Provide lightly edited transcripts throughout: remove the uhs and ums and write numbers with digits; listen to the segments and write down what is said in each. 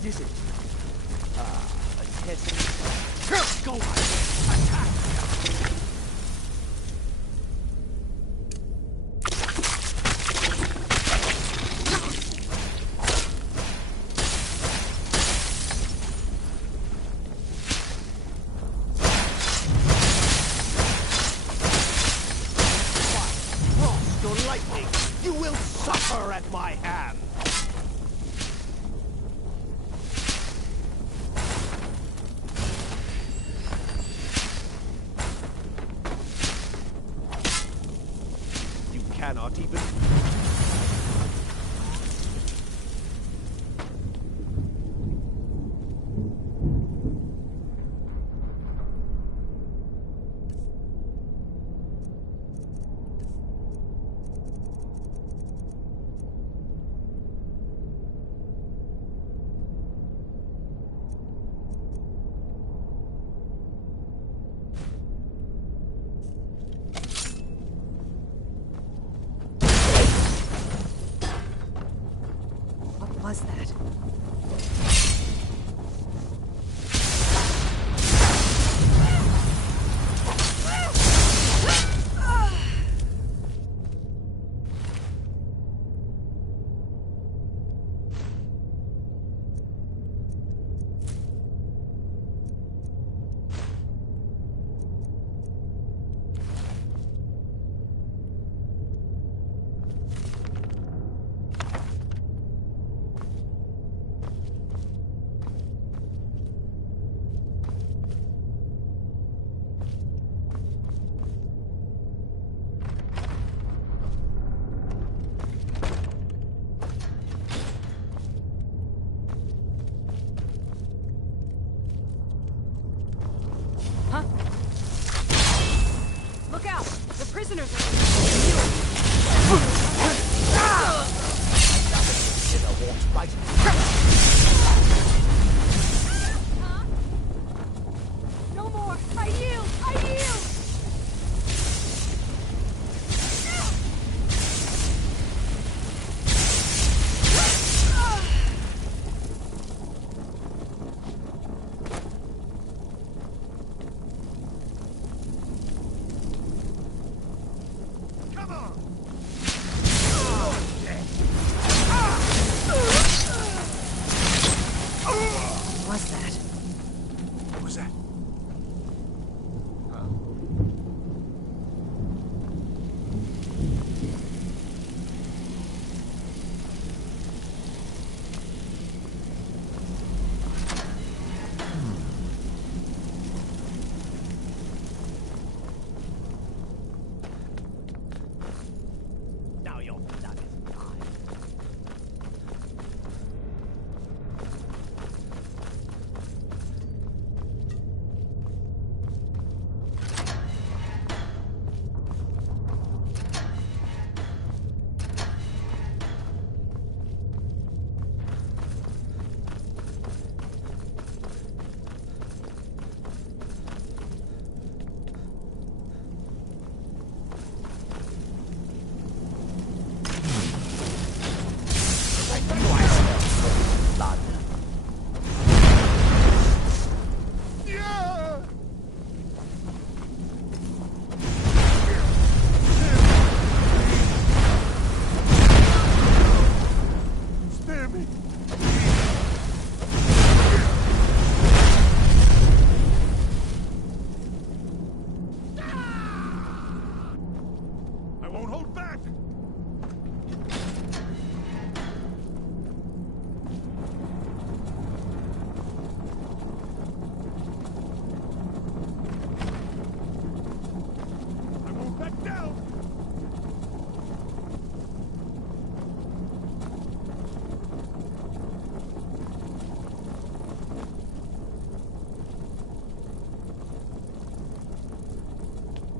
What is it? A test. Go on. Attack. Frost or lightning, you will suffer at my hand. Cannot even... Was that? Huh? Look out! The prisoners are... Huh? No more! I yield! I yield! Was that? What was that? Now your blood is mine.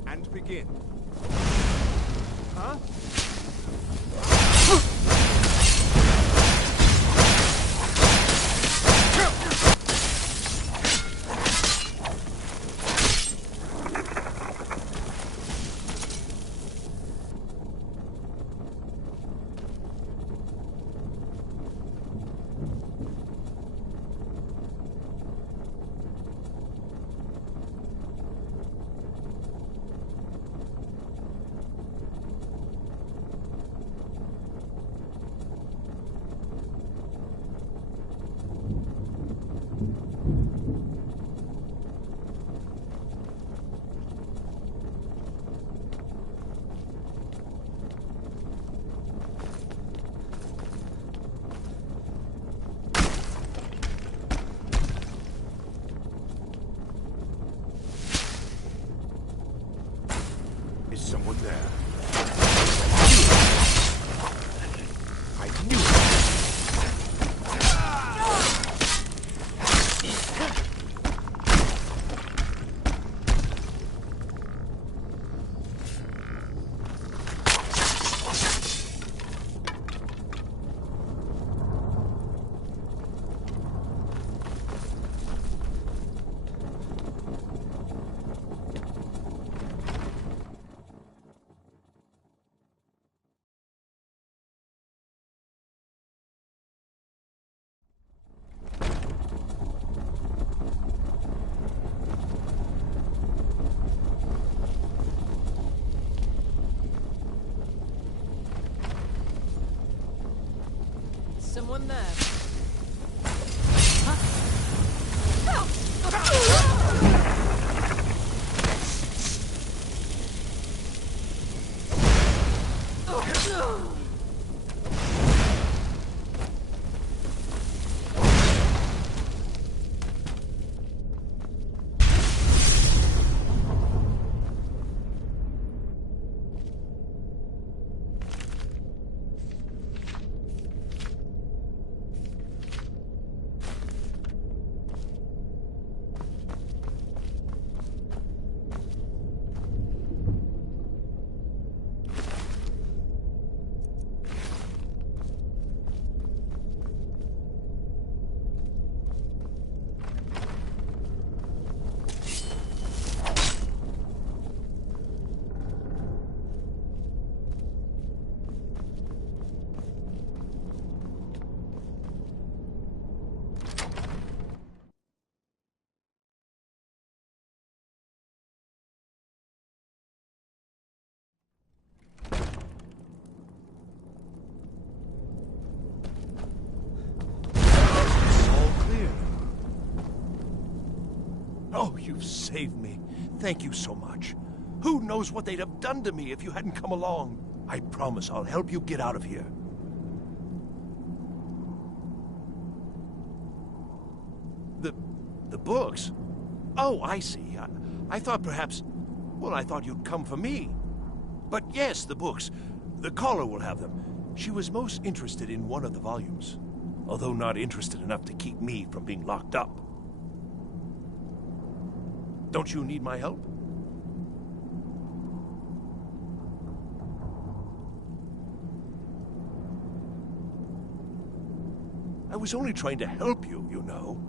And begin. Huh? someone there. Oh, you've saved me. Thank you so much. Who knows what they'd have done to me if you hadn't come along? I promise I'll help you get out of here. The books? Oh, I see. I thought perhaps... Well, I thought you'd come for me. But yes, the books. The caller will have them. She was most interested in one of the volumes, although not interested enough to keep me from being locked up. Don't you need my help? I was only trying to help you, you know.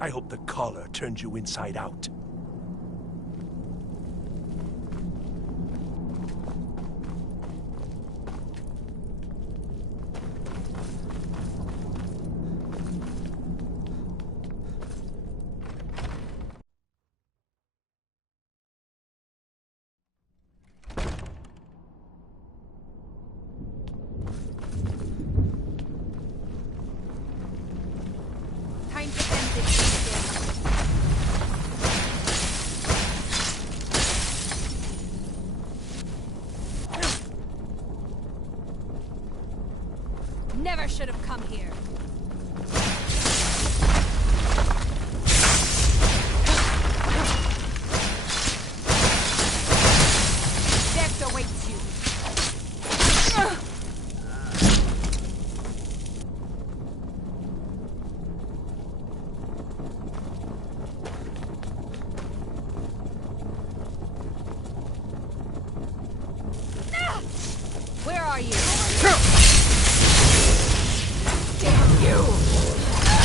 I hope the collar turns you inside out. Time to end this. Never should have come here. Death awaits you. Where are you? Damn you!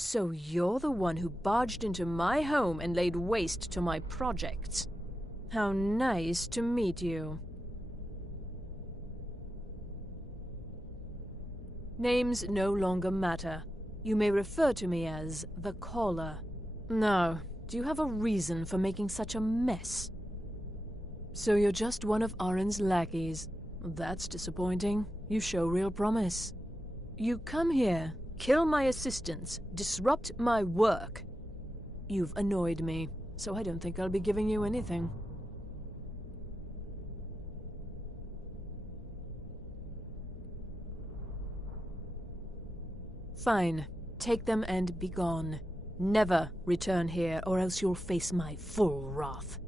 So you're the one who barged into my home and laid waste to my projects. How nice to meet you. Names no longer matter. You may refer to me as the Caller. Now, do you have a reason for making such a mess? So you're just one of Arin's lackeys. That's disappointing. You show real promise. You come here, kill my assistants, disrupt my work. You've annoyed me, so I don't think I'll be giving you anything. Fine. Take them and be gone. Never return here, or else you'll face my full wrath.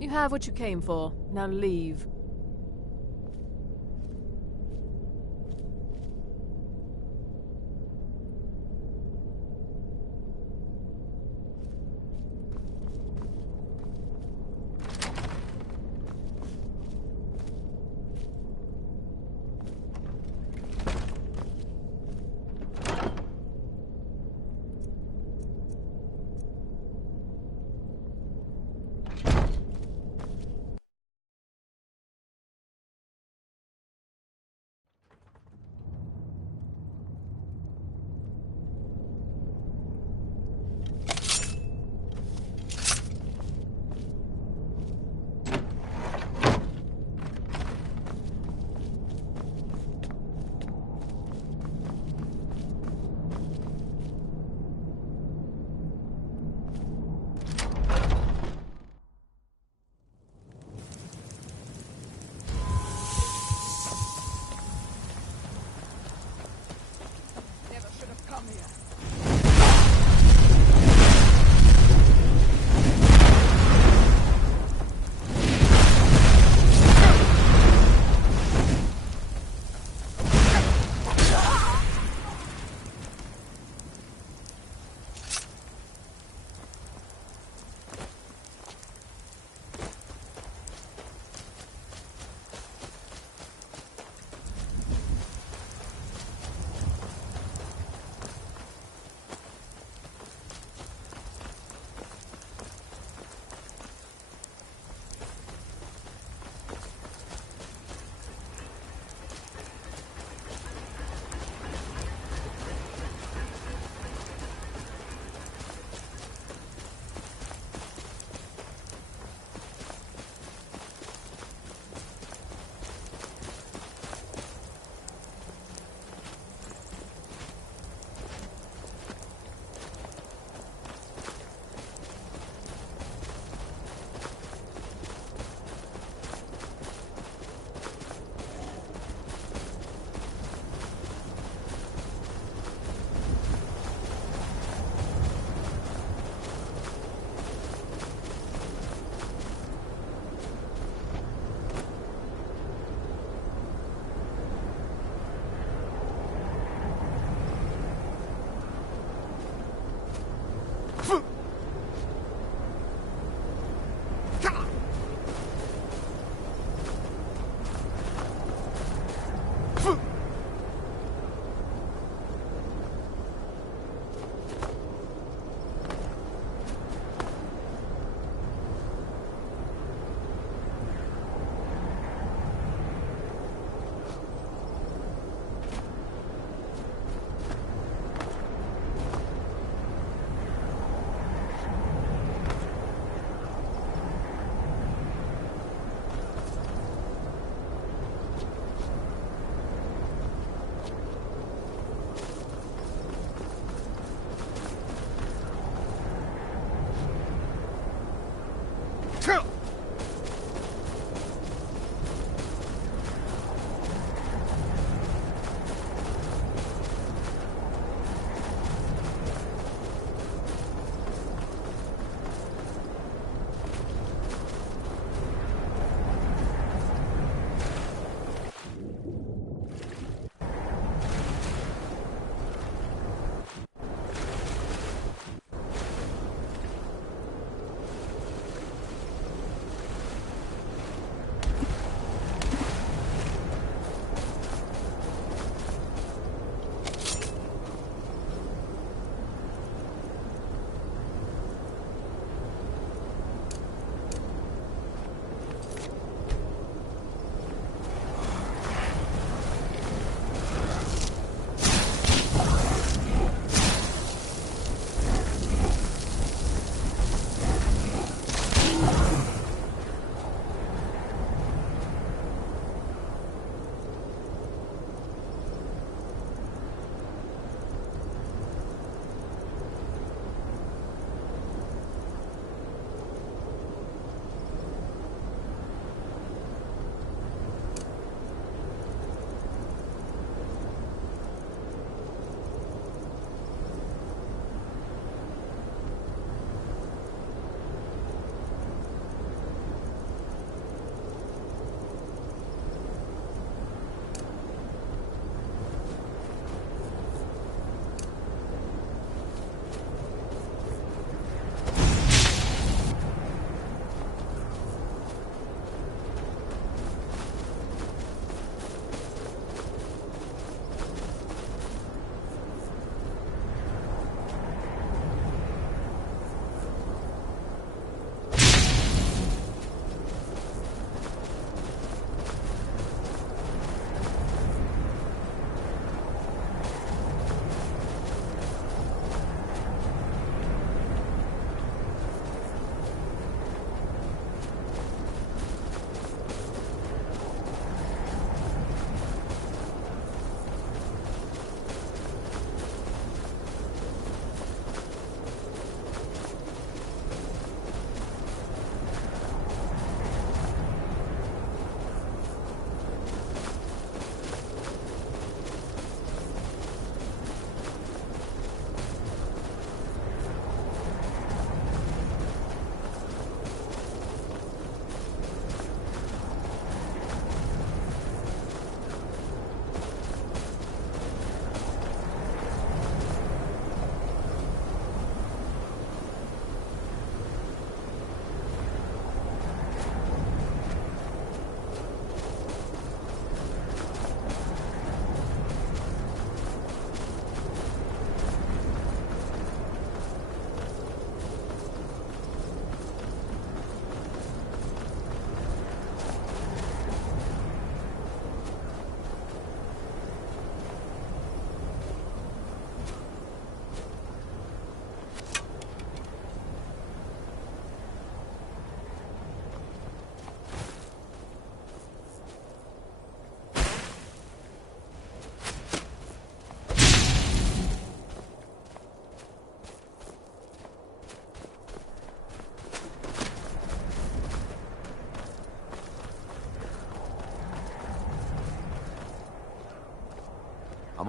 You have what you came for. Now leave.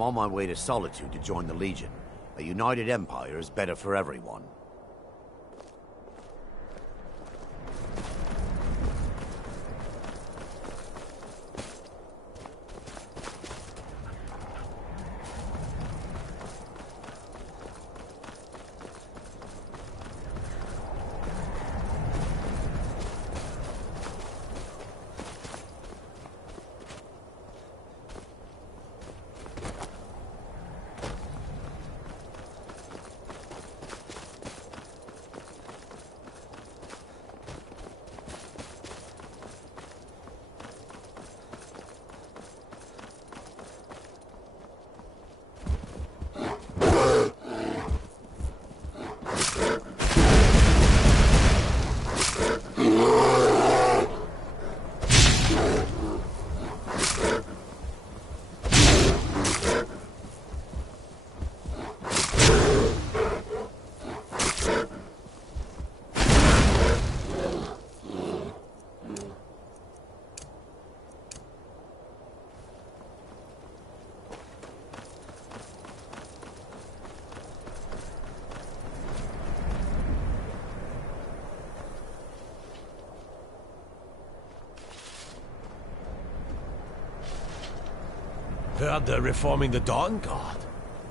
I'm on my way to Solitude to join the Legion. A united empire is better for everyone. Heard they're reforming the Dawn Guard.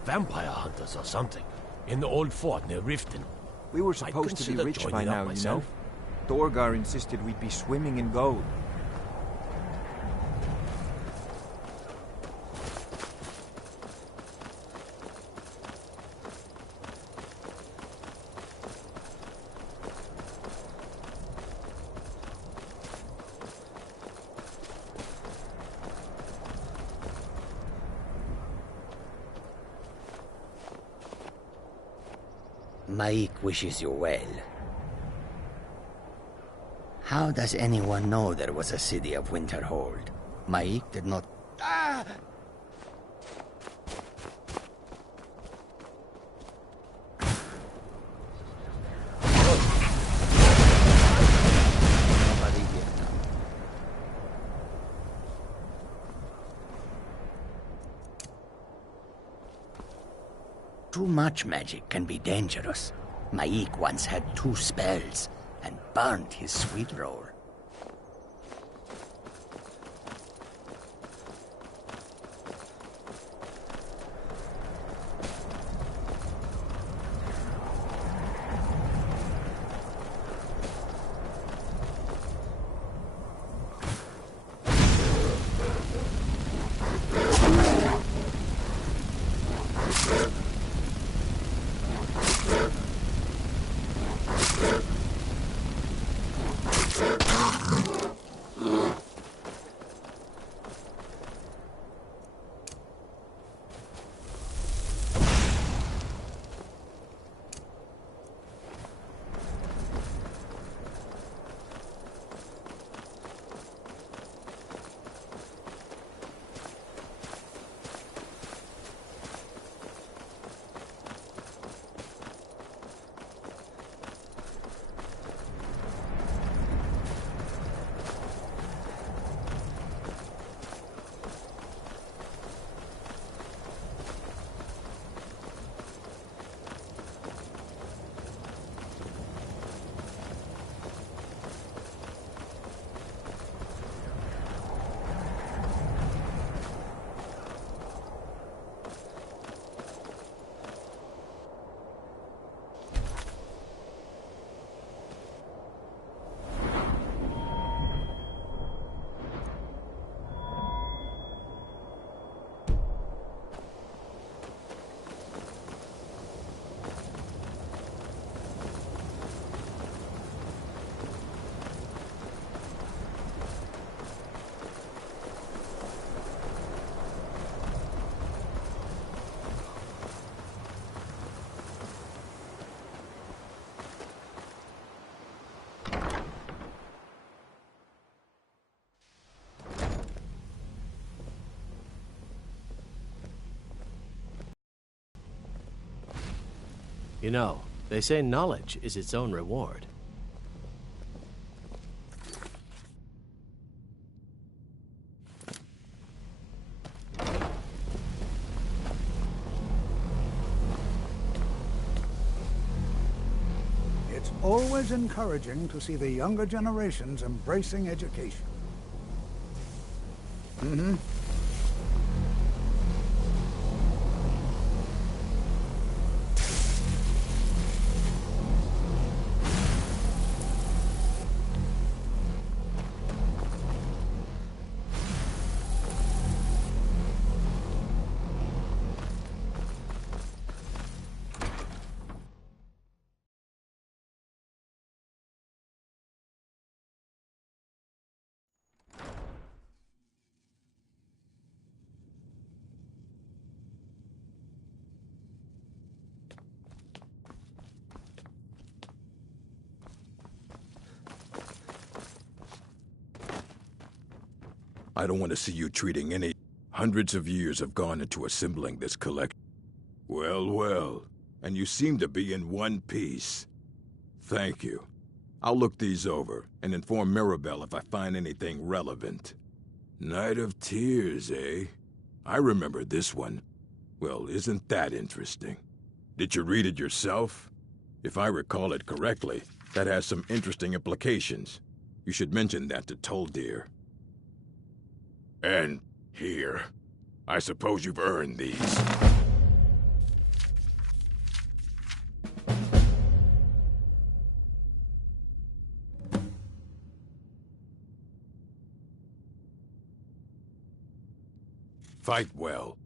Vampire hunters or something. In the old fort near Riften. We were I'd supposed to be consider rich by joining up now, you know? myself. Dorgar insisted we'd be swimming in gold. Maik wishes you well. How does anyone know there was a city of Winterhold? Maik did not... Ah! Nobody here now. Too much magic can be dangerous. Maik once had 2 spells and burnt his sweet roll. You know, they say knowledge is its own reward. It's always encouraging to see the younger generations embracing education. Mm-hmm. I don't want to see you treating any... Hundreds of years have gone into assembling this collection. Well, well. And you seem to be in one piece. Thank you. I'll look these over and inform Mirabelle if I find anything relevant. Night of Tears, eh? I remember this one. Well, isn't that interesting? Did you read it yourself? If I recall it correctly, that has some interesting implications. You should mention that to Toldir. And here, I suppose you've earned these. Fight well.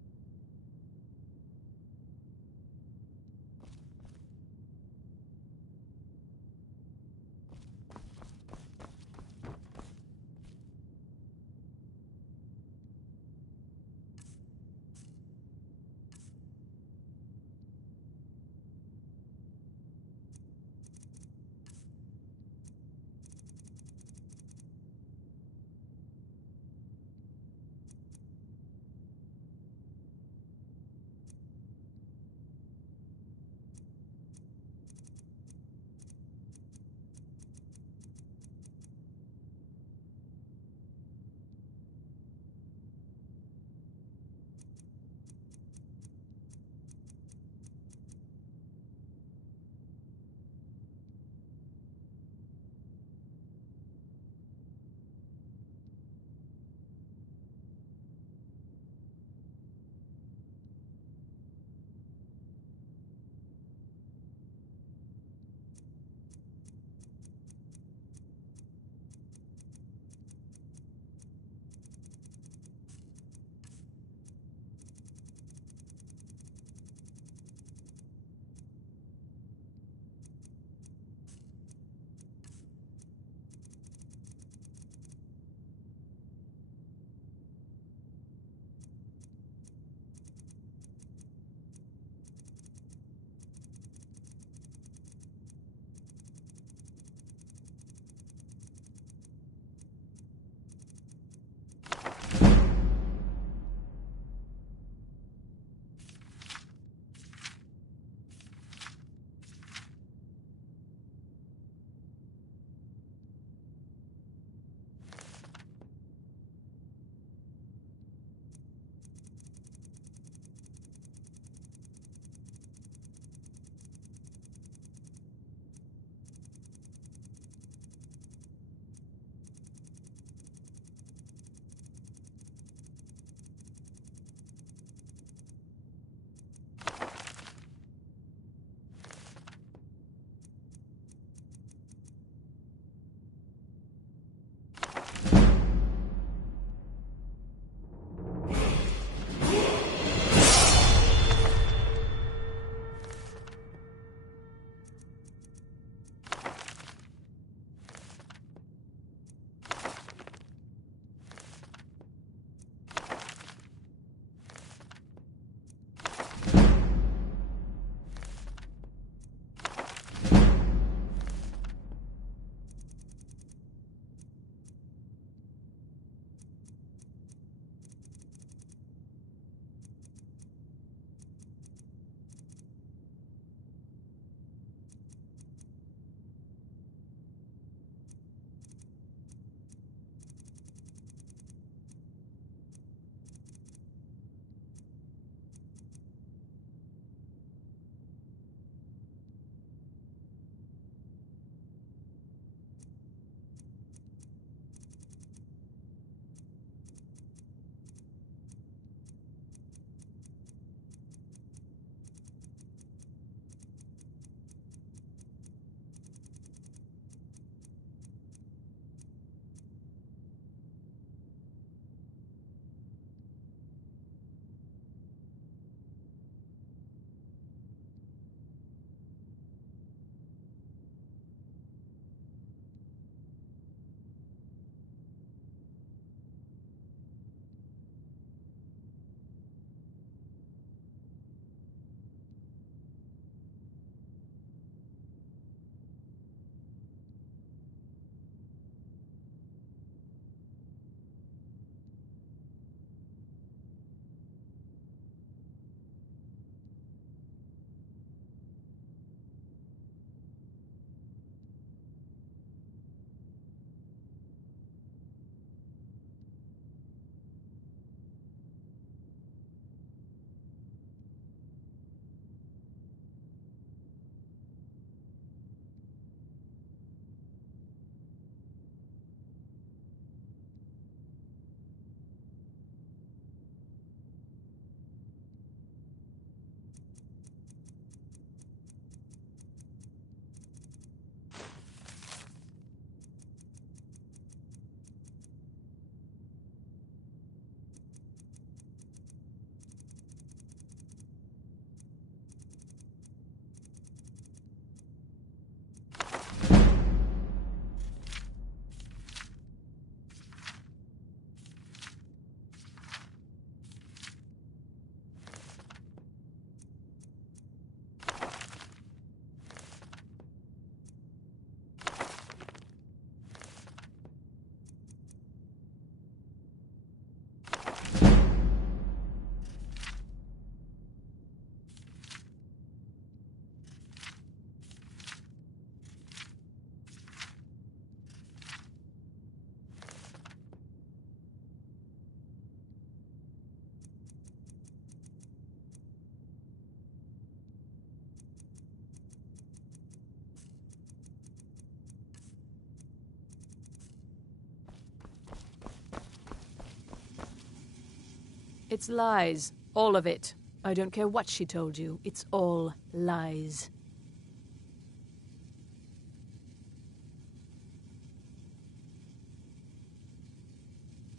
It's lies. All of it. I don't care what she told you. It's all lies.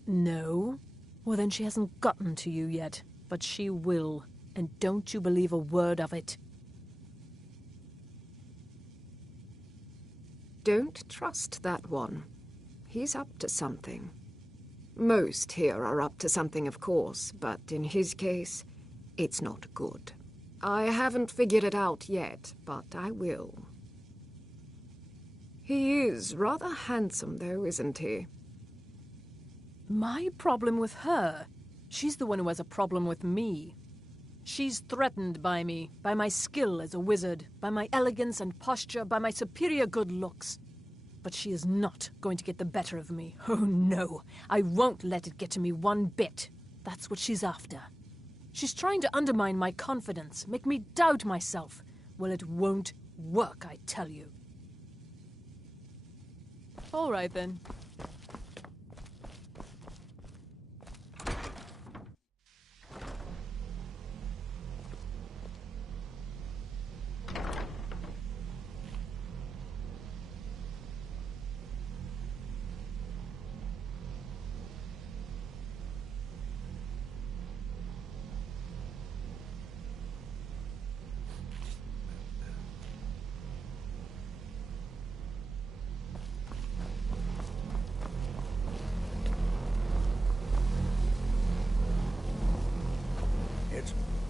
No? Well, then she hasn't gotten to you yet. But she will. And don't you believe a word of it. Don't trust that one. He's up to something. Most here are up to something, of course, but in his case, it's not good. I haven't figured it out yet, but I will. He is rather handsome, though, isn't he? My problem with her? She's the one who has a problem with me. She's threatened by me, by my skill as a wizard, by my elegance and posture, by my superior good looks. But she is not going to get the better of me. Oh no, I won't let it get to me one bit. That's what she's after. She's trying to undermine my confidence, make me doubt myself. Well, it won't work, I tell you. All right then.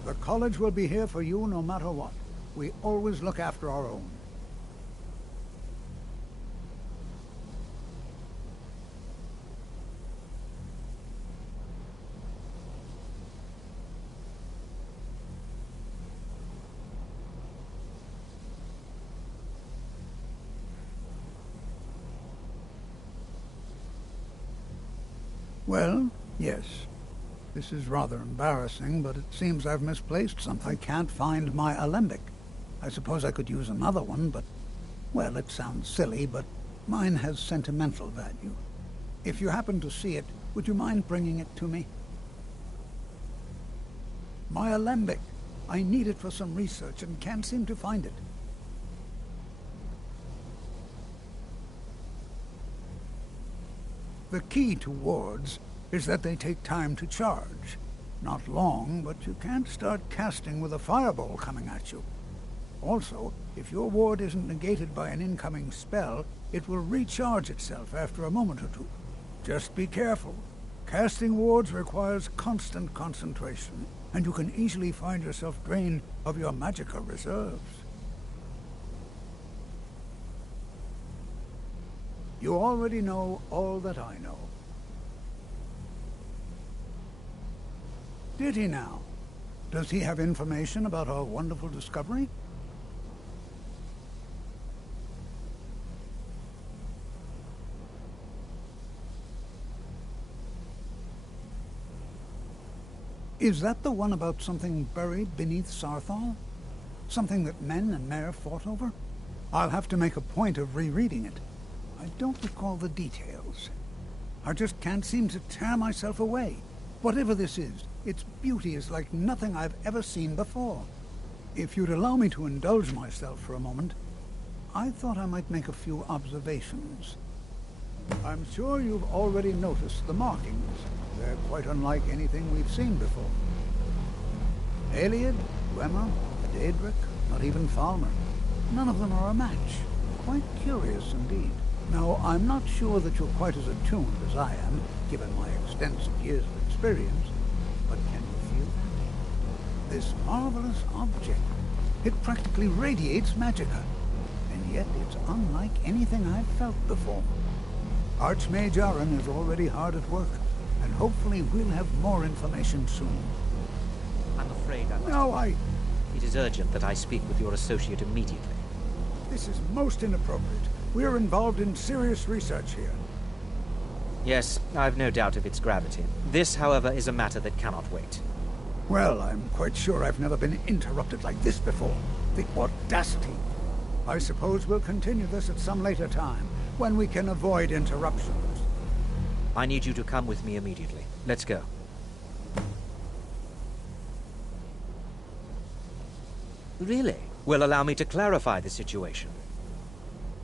The college will be here for you no matter what. We always look after our own. Well, yes. This is rather embarrassing, but it seems I've misplaced something. I can't find my alembic. I suppose I could use another one, but... well, it sounds silly, but mine has sentimental value. If you happen to see it, would you mind bringing it to me? My alembic. I need it for some research and can't seem to find it. The key to wards is that they take time to charge. Not long, but you can't start casting with a fireball coming at you. Also, if your ward isn't negated by an incoming spell, it will recharge itself after a moment or two. Just be careful. Casting wards requires constant concentration, and you can easily find yourself drained of your magicka reserves. You already know all that I know. Did he now? Does he have information about our wonderful discovery? Is that the one about something buried beneath Sarthal? Something that men and Mare fought over? I'll have to make a point of rereading it. I don't recall the details. I just can't seem to tear myself away. Whatever this is, its beauty is like nothing I've ever seen before. If you'd allow me to indulge myself for a moment, I thought I might make a few observations. I'm sure you've already noticed the markings. They're quite unlike anything we've seen before. Aliad, Dwemer, Daedric, not even Falmer. None of them are a match. Quite curious indeed. Now, I'm not sure that you're quite as attuned as I am, given my extensive years of experience, but can you feel that? This marvelous object, it practically radiates magicka, and yet it's unlike anything I've felt before. Archmage Aaron is already hard at work, and hopefully we'll have more information soon. I'm afraid I must... No, It is urgent that I speak with your associate immediately. This is most inappropriate. We're involved in serious research here. Yes, I've no doubt of its gravity. This, however, is a matter that cannot wait. Well, I'm quite sure I've never been interrupted like this before. The audacity. I suppose we'll continue this at some later time, when we can avoid interruptions. I need you to come with me immediately. Let's go. Really? Will allow me to clarify the situation.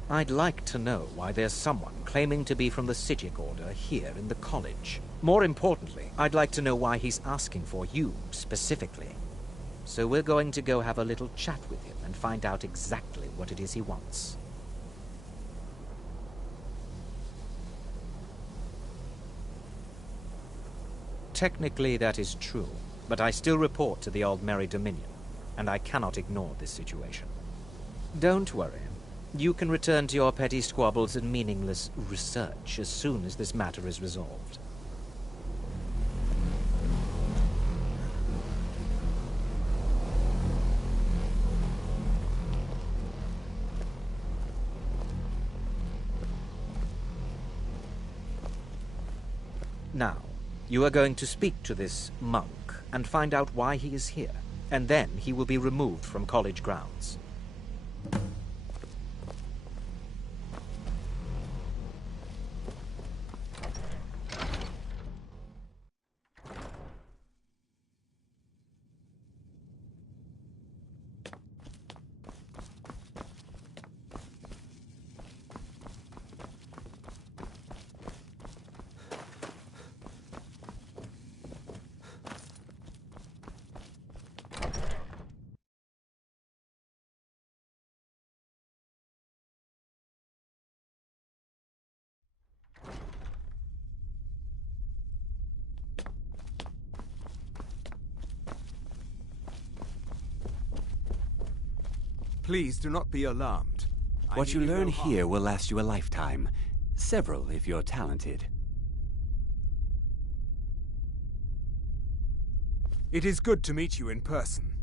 I'd like to know why there's someone claiming to be from the Psijic Order here in the college. More importantly, I'd like to know why he's asking for you, specifically. So we're going to go have a little chat with him and find out exactly what it is he wants. Technically, that is true, but I still report to the Old Merry Dominion, and I cannot ignore this situation. Don't worry. You can return to your petty squabbles and meaningless research as soon as this matter is resolved. Now, you are going to speak to this monk and find out why he is here, and then he will be removed from college grounds. Please do not be alarmed. What you learn here will last you a lifetime. Several, if you're talented. It is good to meet you in person.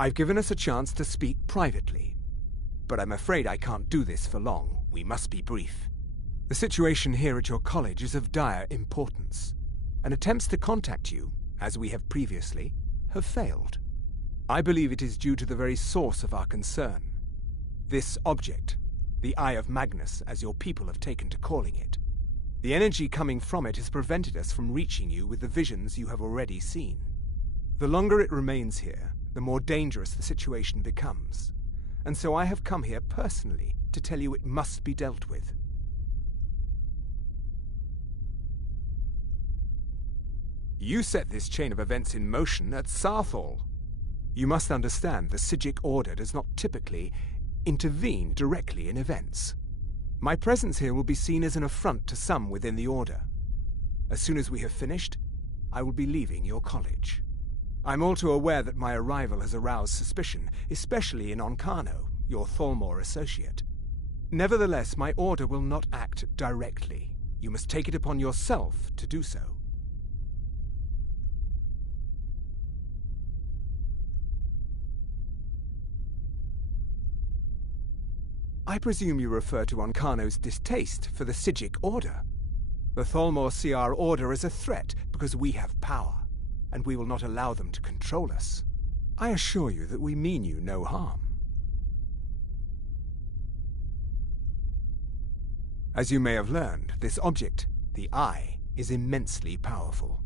I've given us a chance to speak privately, but I'm afraid I can't do this for long. We must be brief. The situation here at your college is of dire importance, and attempts to contact you, as we have previously, have failed. I believe it is due to the very source of our concern. This object, the Eye of Magnus, as your people have taken to calling it. The energy coming from it has prevented us from reaching you with the visions you have already seen. The longer it remains here, the more dangerous the situation becomes, and so I have come here personally to tell you it must be dealt with. You set this chain of events in motion at Sarthal. You must understand the Psijic Order does not typically intervene directly in events. My presence here will be seen as an affront to some within the Order. As soon as we have finished, I will be leaving your college. I'm all too aware that my arrival has aroused suspicion, especially in Onkano, your Thalmor associate. Nevertheless, my Order will not act directly. You must take it upon yourself to do so. I presume you refer to Onkano's distaste for the Psijic Order. The Thalmor see our Order as a threat because we have power, and we will not allow them to control us. I assure you that we mean you no harm. As you may have learned, this object, the Eye, is immensely powerful.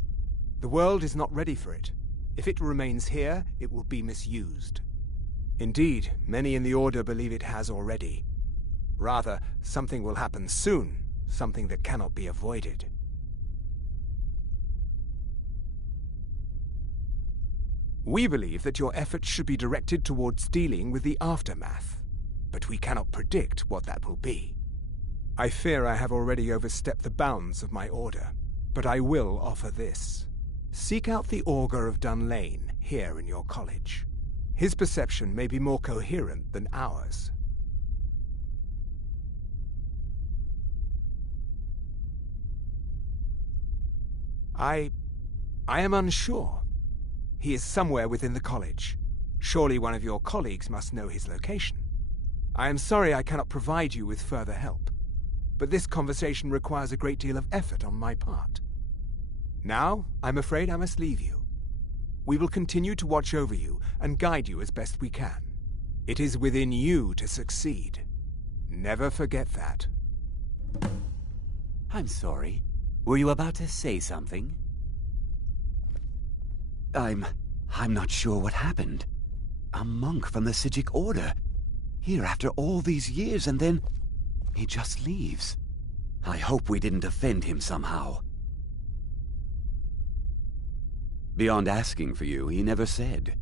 The world is not ready for it. If it remains here, it will be misused. Indeed, many in the Order believe it has already. Rather, something will happen soon, something that cannot be avoided. We believe that your efforts should be directed towards dealing with the aftermath, but we cannot predict what that will be. I fear I have already overstepped the bounds of my Order, but I will offer this. Seek out the Augur of Dunlane here in your college. His perception may be more coherent than ours. I am unsure. He is somewhere within the college. Surely one of your colleagues must know his location. I am sorry I cannot provide you with further help, but this conversation requires a great deal of effort on my part. Now, I'm afraid I must leave you. We will continue to watch over you and guide you as best we can. It is within you to succeed. Never forget that. I'm sorry. Were you about to say something? I'm not sure what happened. A monk from the Sijic Order. Here after all these years, and then he just leaves. I hope we didn't offend him somehow. Beyond asking for you, he never said.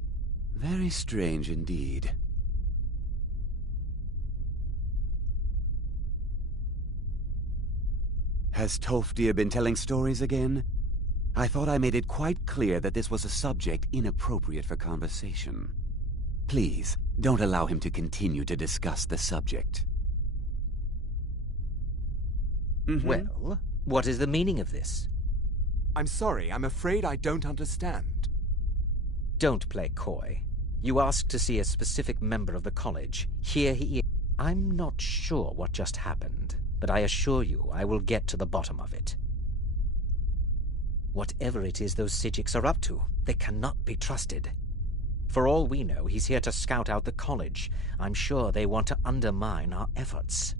Very strange indeed. Has Tolfdir been telling stories again? I thought I made it quite clear that this was a subject inappropriate for conversation. Please, don't allow him to continue to discuss the subject. Well, what is the meaning of this? I'm sorry, I'm afraid I don't understand. Don't play coy. You asked to see a specific member of the college. Here he is. I'm not sure what just happened, but I assure you I will get to the bottom of it. Whatever it is those Sijics are up to, they cannot be trusted. For all we know, he's here to scout out the college. I'm sure they want to undermine our efforts.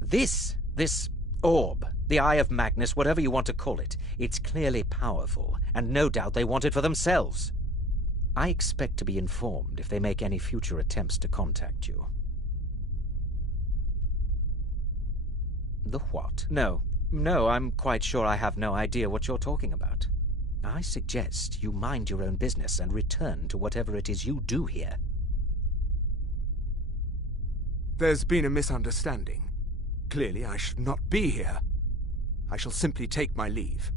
This orb, the Eye of Magnus, whatever you want to call it, it's clearly powerful, and no doubt they want it for themselves. I expect to be informed if they make any future attempts to contact you. The what? No, I'm quite sure I have no idea what you're talking about. I suggest you mind your own business and return to whatever it is you do here. There's been a misunderstanding. Clearly, I should not be here. I shall simply take my leave.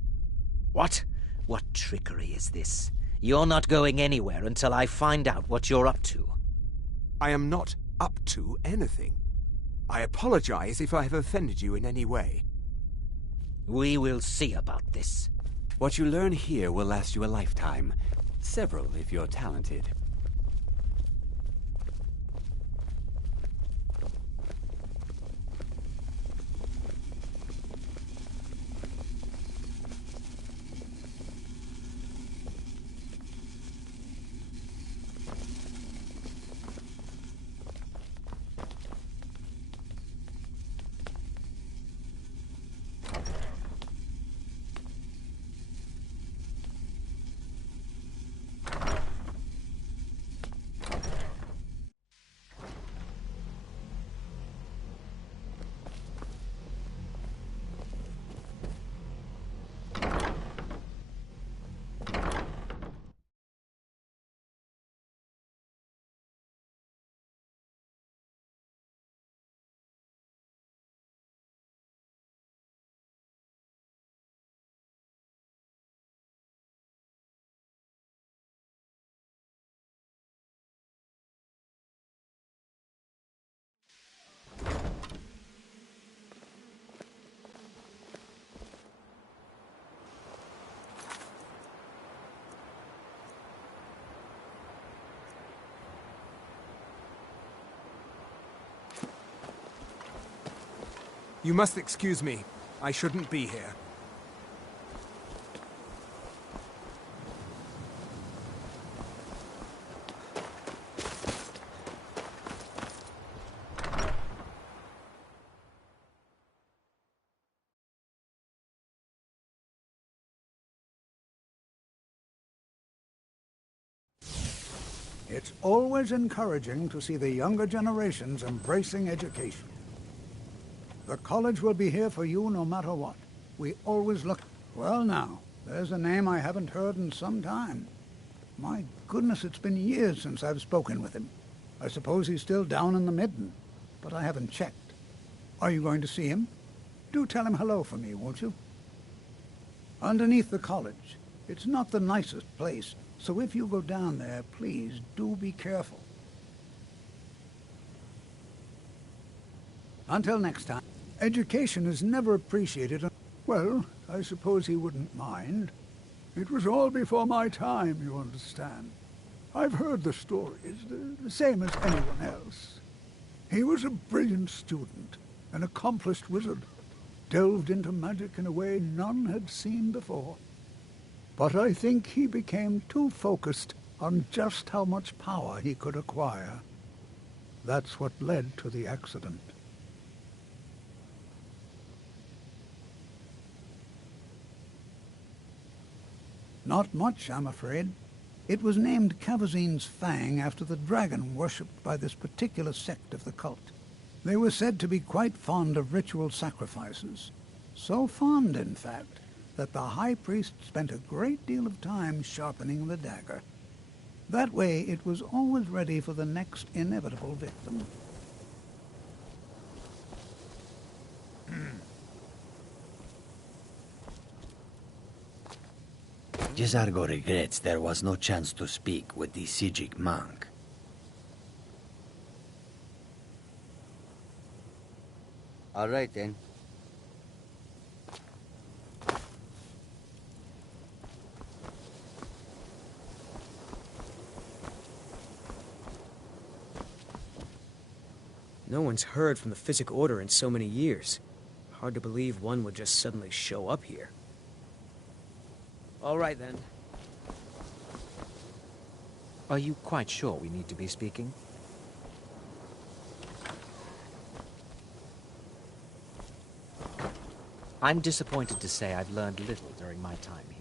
What? What trickery is this? You're not going anywhere until I find out what you're up to. I am not up to anything. I apologize if I have offended you in any way. We will see about this. What you learn here will last you a lifetime. Several, if you're talented. You must excuse me. I shouldn't be here. It's always encouraging to see the younger generations embracing education. The college will be here for you no matter what. We always look... Well now, there's a name I haven't heard in some time. My goodness, it's been years since I've spoken with him. I suppose he's still down in the Midden, but I haven't checked. Are you going to see him? Do tell him hello for me, won't you? Underneath the college. It's not the nicest place, so if you go down there, please do be careful. Until next time. Education is never appreciated. Well, I suppose he wouldn't mind. It was all before my time, you understand. I've heard the stories, the same as anyone else. He was a brilliant student, an accomplished wizard, delved into magic in a way none had seen before. But I think he became too focused on just how much power he could acquire. That's what led to the accident. Not much, I'm afraid. It was named Cavazine's Fang after the dragon worshipped by this particular sect of the cult. They were said to be quite fond of ritual sacrifices. So fond, in fact, that the high priest spent a great deal of time sharpening the dagger. That way, it was always ready for the next inevitable victim. Gisargo regrets there was no chance to speak with the Sijic monk. All right, then. No one's heard from the Physic Order in so many years. Hard to believe one would just suddenly show up here. All right, then. Are you quite sure we need to be speaking? I'm disappointed to say I've learned little during my time here.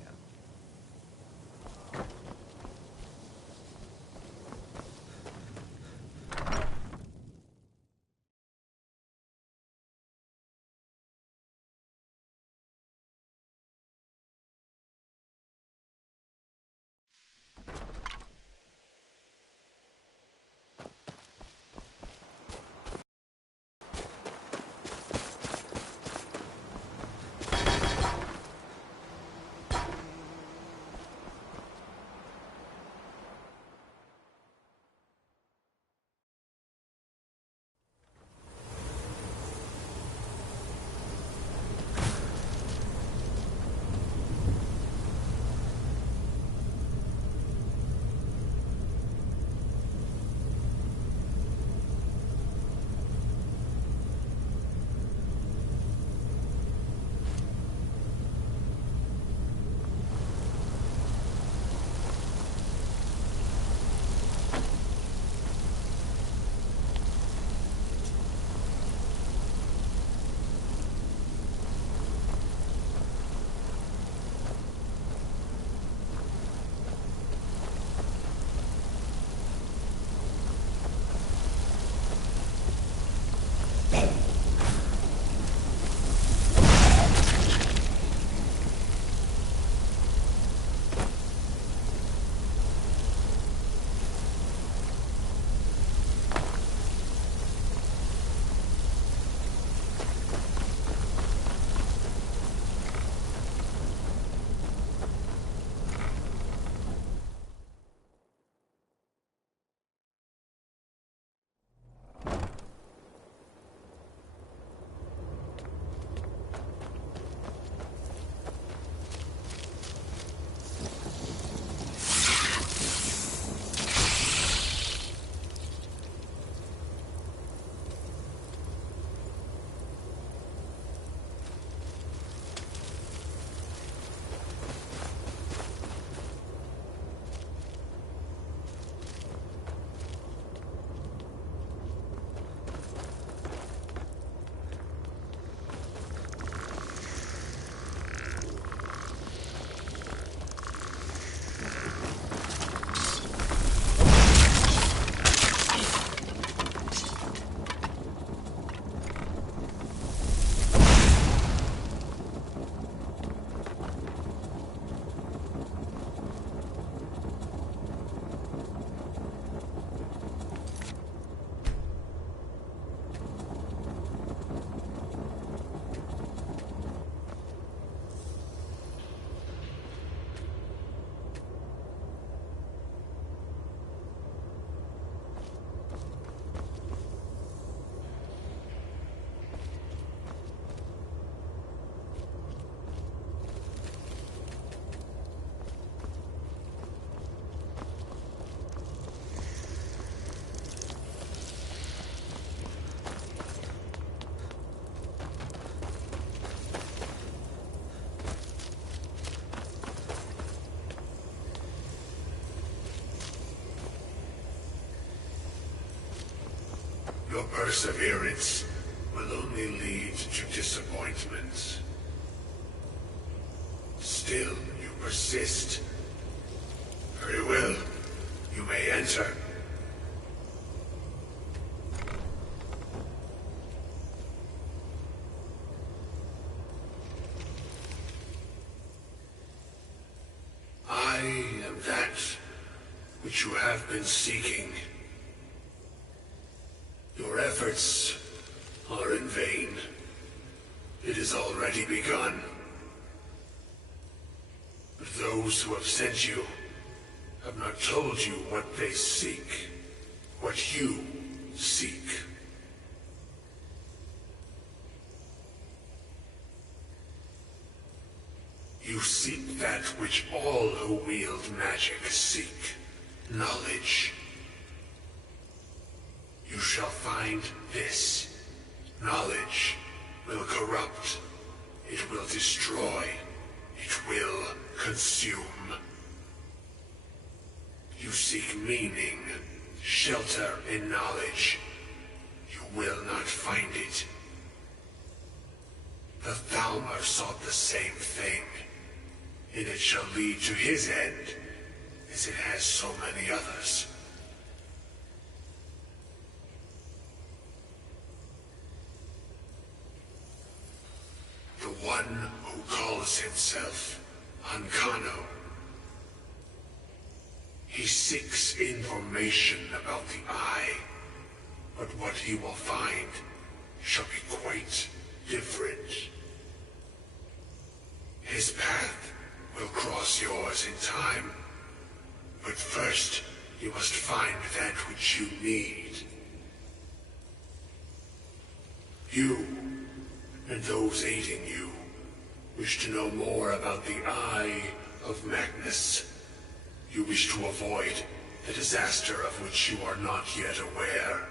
Your perseverance will only lead to disappointments. Still, you persist, Very well. You may enter. I am that which you have been seeking. Your efforts are in vain. It has already begun. But those who have sent you have not told you what they seek, what you seek. You seek that which all who wield magic seek, knowledge. You shall find this. Knowledge will corrupt. It will destroy. It will consume. You seek meaning, shelter in knowledge. You will not find it. The Thalmor sought the same thing, and it shall lead to his end, as it has so many others. The one who calls himself Ancano. He seeks information about the Eye, but what he will find shall be quite different. His path will cross yours in time, but first you must find that which you need. You and those aiding you wish to know more about the Eye of Magnus. You wish to avoid the disaster of which you are not yet aware.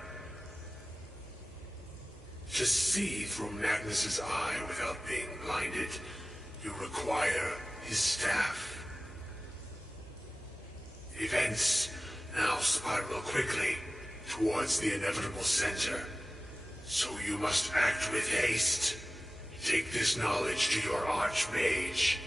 To see through Magnus's eye without being blinded, you require his staff. Events now spiral quickly towards the inevitable center, so you must act with haste. Take this knowledge to your Archmage.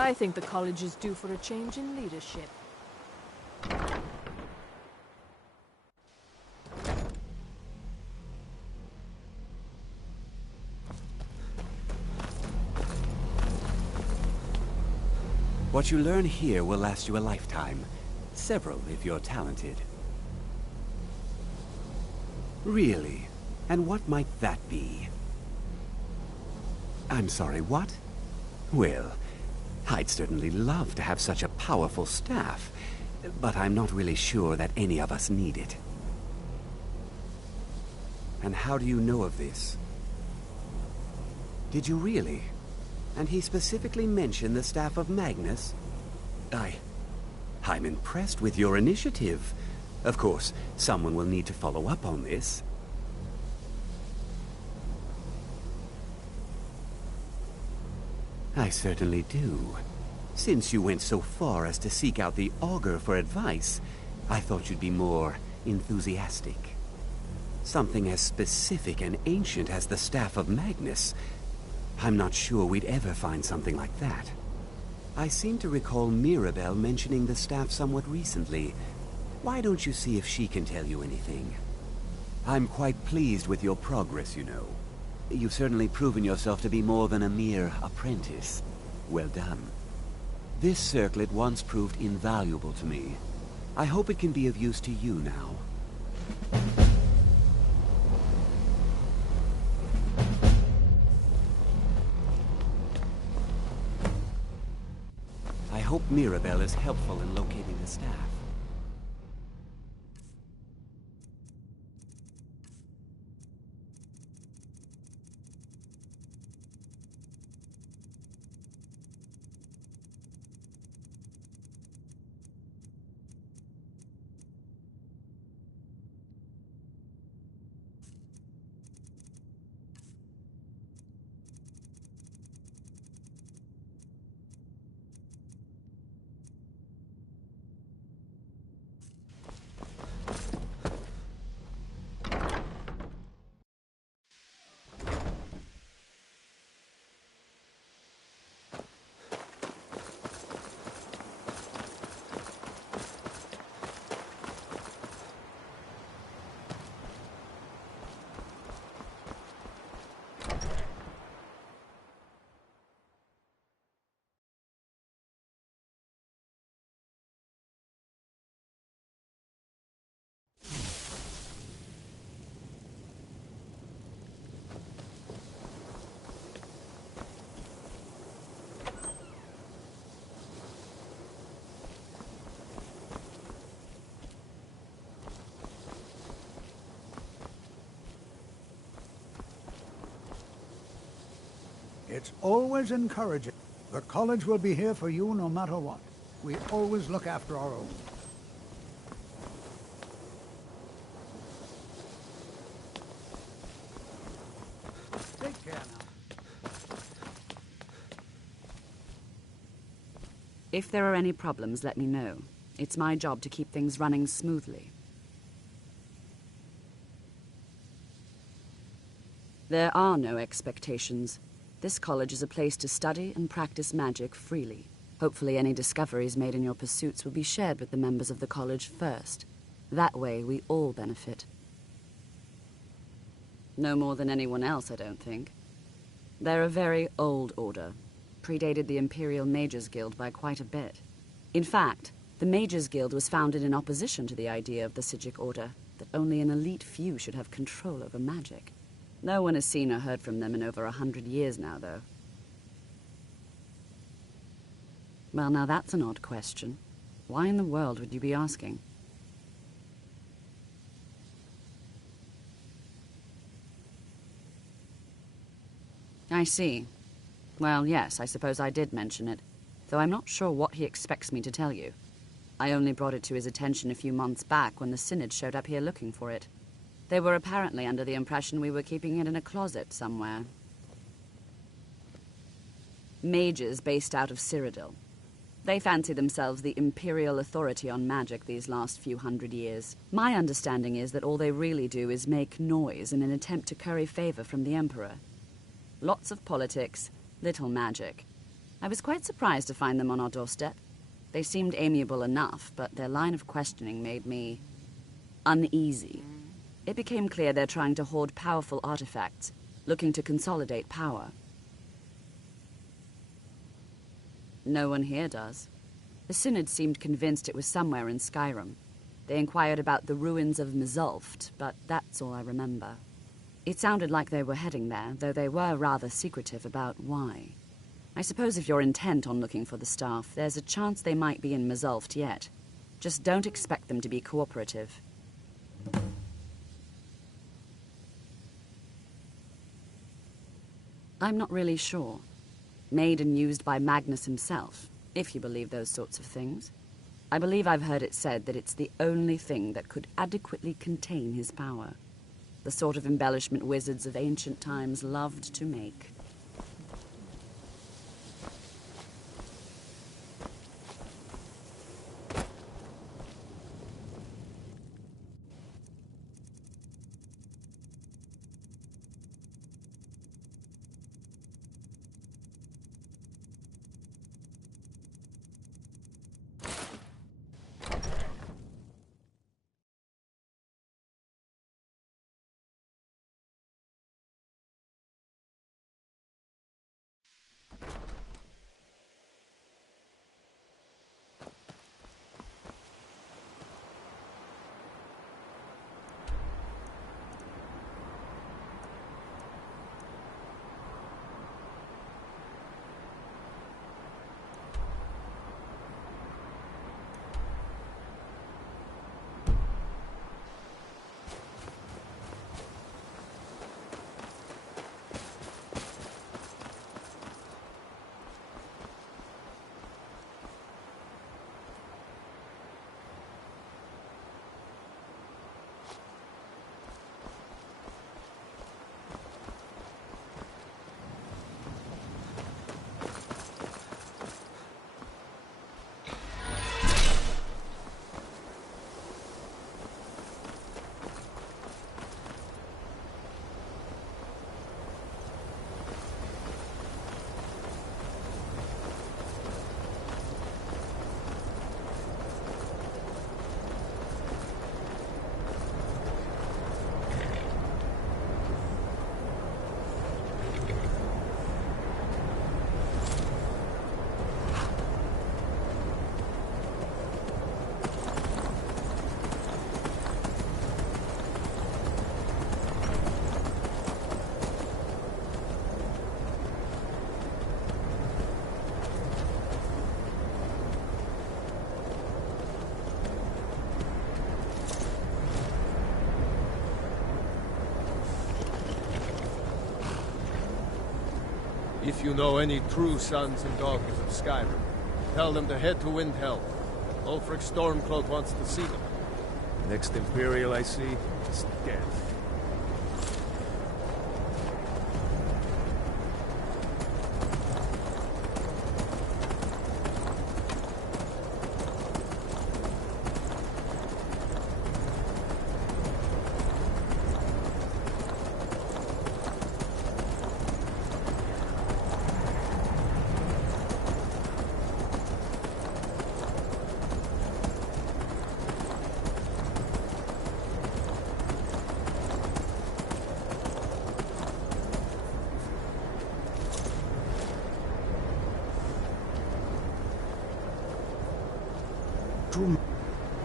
I think the college is due for a change in leadership. What you learn here will last you a lifetime. Several, if you're talented. Really? And what might that be? I'm sorry, what? Well, I'd certainly love to have such a powerful staff, but I'm not really sure that any of us need it. And how do you know of this? Did you really? And he specifically mentioned the staff of Magnus? I'm impressed with your initiative. Of course, someone will need to follow up on this. I certainly do. Since you went so far as to seek out the Augur for advice, I thought you'd be more enthusiastic. Something as specific and ancient as the Staff of Magnus. I'm not sure we'd ever find something like that. I seem to recall Mirabelle mentioning the staff somewhat recently. Why don't you see if she can tell you anything? I'm quite pleased with your progress, you know. You've certainly proven yourself to be more than a mere apprentice. Well done. This circlet once proved invaluable to me. I hope it can be of use to you now. I hope Mirabelle is helpful in locating the staff. It's always encouraging. The college will be here for you no matter what. We always look after our own. Take care now. If there are any problems, let me know. It's my job to keep things running smoothly. There are no expectations. This college is a place to study and practice magic freely. Hopefully any discoveries made in your pursuits will be shared with the members of the college first. That way, we all benefit. No more than anyone else, I don't think. They're a very old order. Predated the Imperial Mages Guild by quite a bit. In fact, the Mages Guild was founded in opposition to the idea of the Psijic Order, that only an elite few should have control over magic. No one has seen or heard from them in over 100 years now, though. Well, now that's an odd question. Why in the world would you be asking? I see. Well, yes, I suppose I did mention it, though I'm not sure what he expects me to tell you. I only brought it to his attention a few months back when the Synod showed up here looking for it. They were apparently under the impression we were keeping it in a closet somewhere. Mages based out of Cyrodiil. They fancy themselves the imperial authority on magic these last few hundred years. My understanding is that all they really do is make noise in an attempt to curry favor from the Emperor. Lots of politics, little magic. I was quite surprised to find them on our doorstep. They seemed amiable enough, but their line of questioning made me uneasy. It became clear they're trying to hoard powerful artifacts, looking to consolidate power. No one here does. The Synod seemed convinced it was somewhere in Skyrim. They inquired about the ruins of Mzulft, but that's all I remember. It sounded like they were heading there, though they were rather secretive about why. I suppose if you're intent on looking for the staff, there's a chance they might be in Mzulft yet. Just don't expect them to be cooperative. I'm not really sure. Made and used by Magnus himself, if you believe those sorts of things. I believe I've heard it said that it's the only thing that could adequately contain his power. The sort of embellishment wizards of ancient times loved to make. If you know any true sons and daughters of Skyrim, tell them to head to Windhelm. Ulfric Stormcloak wants to see them. Next Imperial I see is dead.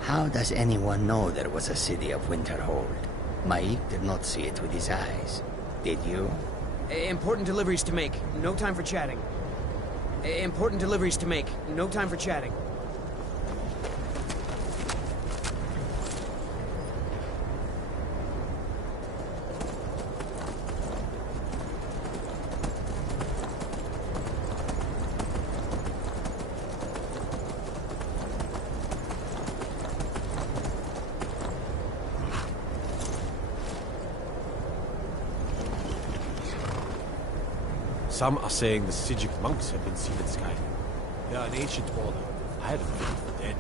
How does anyone know there was a city of Winterhold? Maik did not see it with his eyes. Did you? Important deliveries to make. No time for chatting. Important deliveries to make. No time for chatting. Some are saying the Sijic monks have been seen in Skyrim. They are an ancient order. I had a feeling for dead.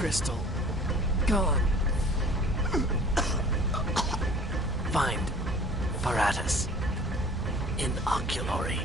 crystal. Gone. Find Paratus in Oculory.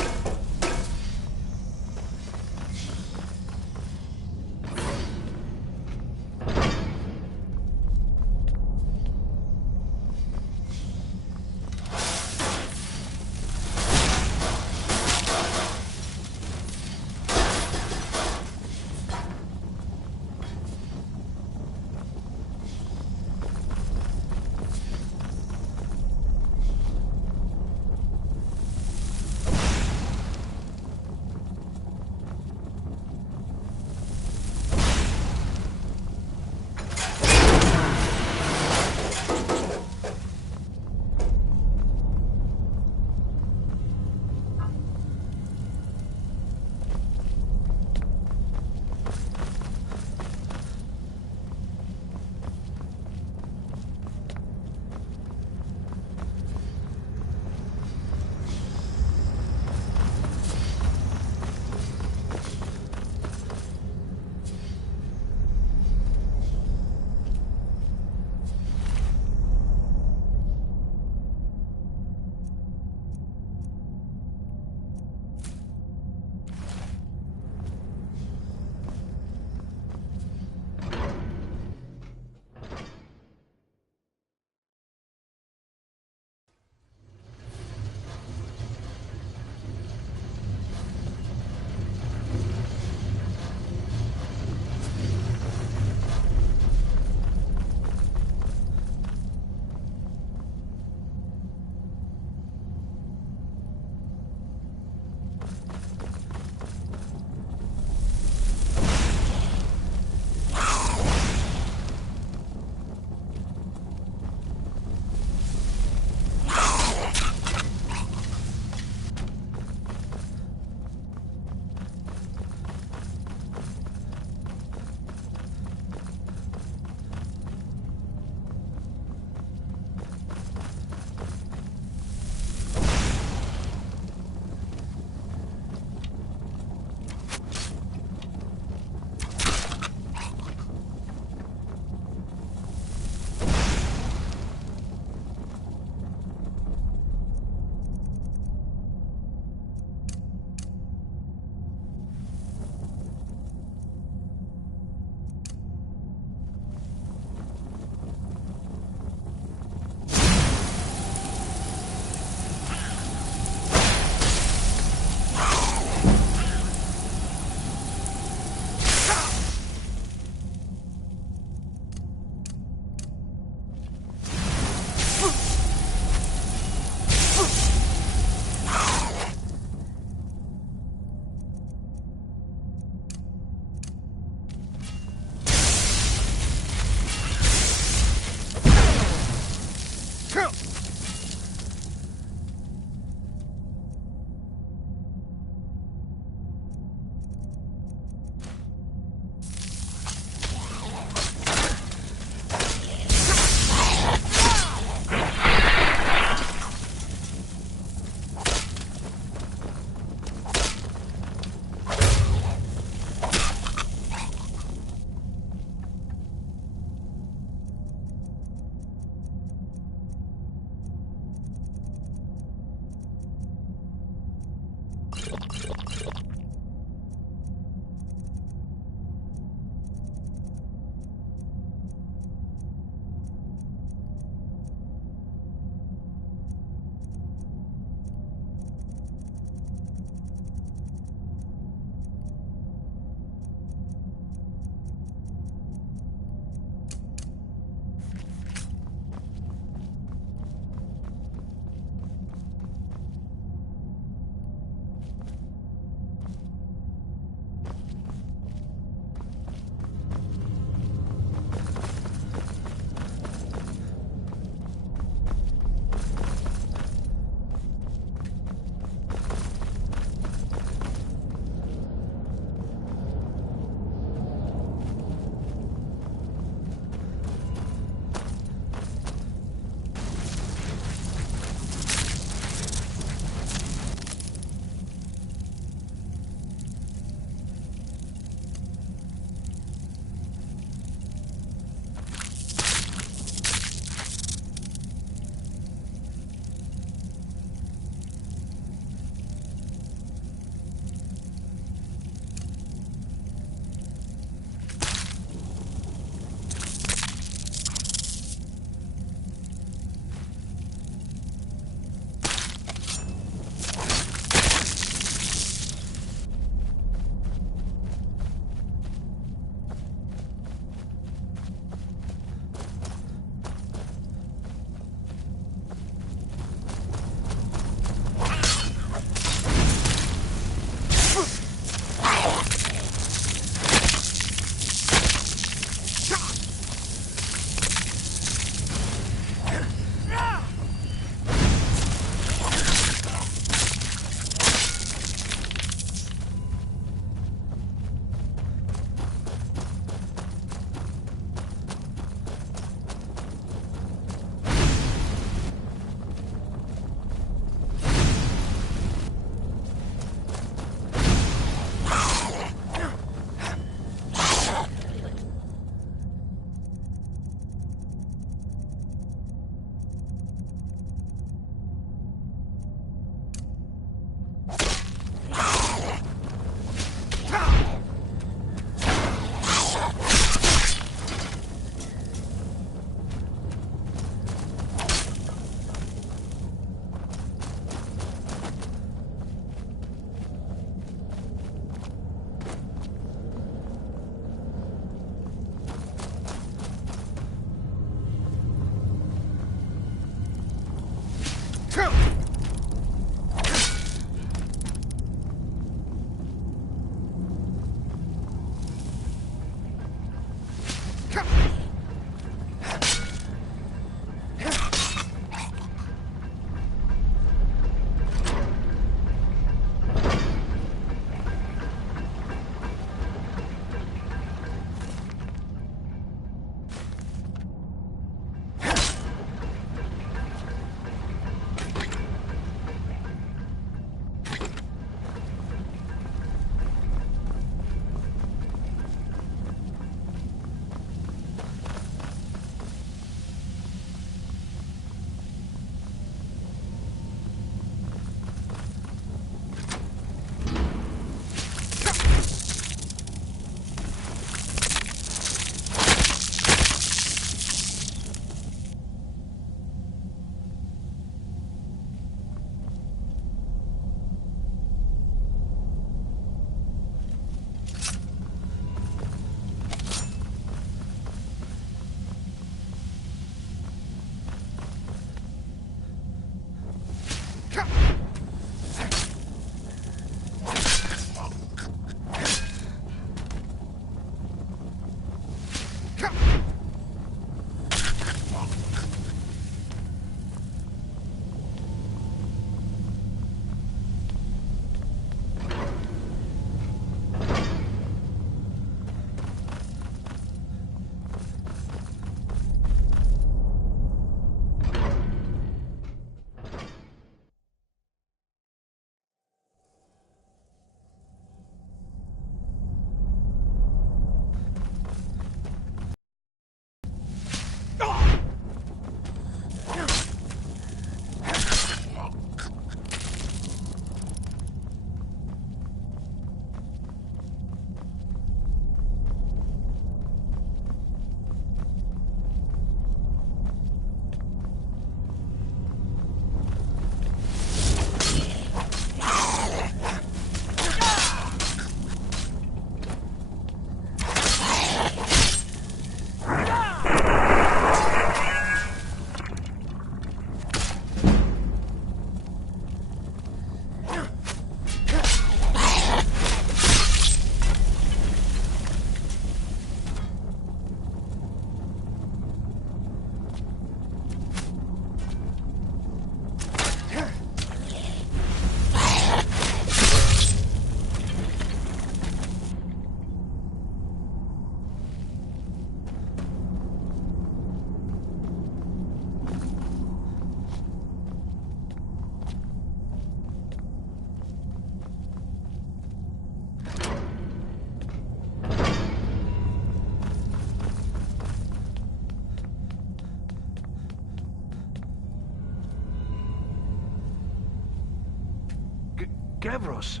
Gavros,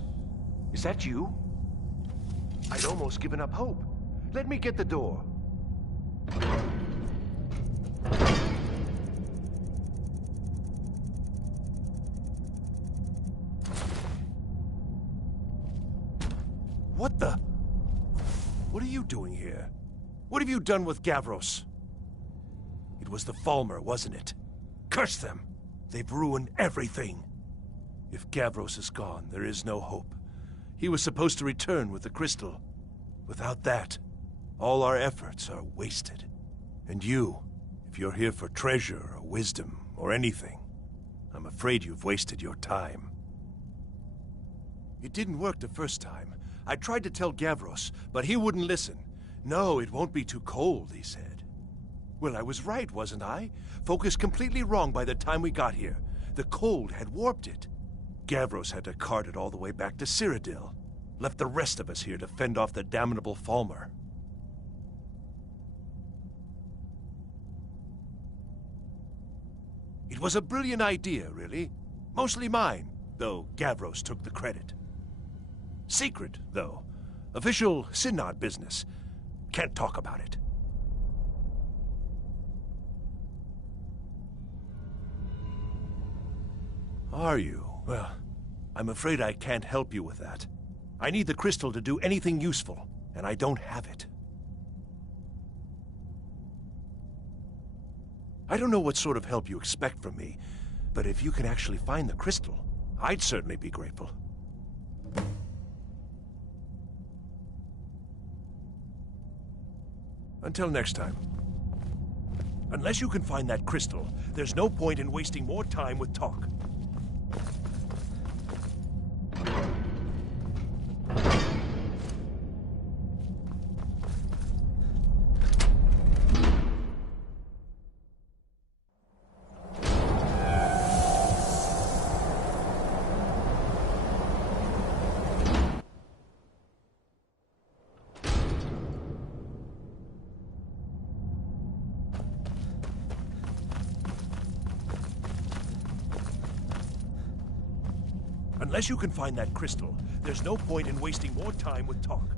is that you? I'd almost given up hope. Let me get the door. What the? What are you doing here? What have you done with Gavros? It was the Falmer, wasn't it? Curse them! They've ruined everything. If Gavros is gone, there is no hope. He was supposed to return with the crystal. Without that, all our efforts are wasted. And you, if you're here for treasure or wisdom or anything, I'm afraid you've wasted your time. It didn't work the first time. I tried to tell Gavros, but he wouldn't listen. No, it won't be too cold, he said. Well, I was right, wasn't I? Focused completely wrong by the time we got here. The cold had warped it. Gavros had to cart it all the way back to Cyrodiil. Left the rest of us here to fend off the damnable Falmer. It was a brilliant idea, really. Mostly mine, though Gavros took the credit. Secret, though. Official Synod business. Can't talk about it. Are you? Well, I'm afraid I can't help you with that. I need the crystal to do anything useful, and I don't have it. I don't know what sort of help you expect from me, But if you can actually find the crystal, I'd certainly be grateful. Until next time. Unless you can find that crystal, there's no point in wasting more time with talk. Unless you can find that crystal, there's no point in wasting more time with talk.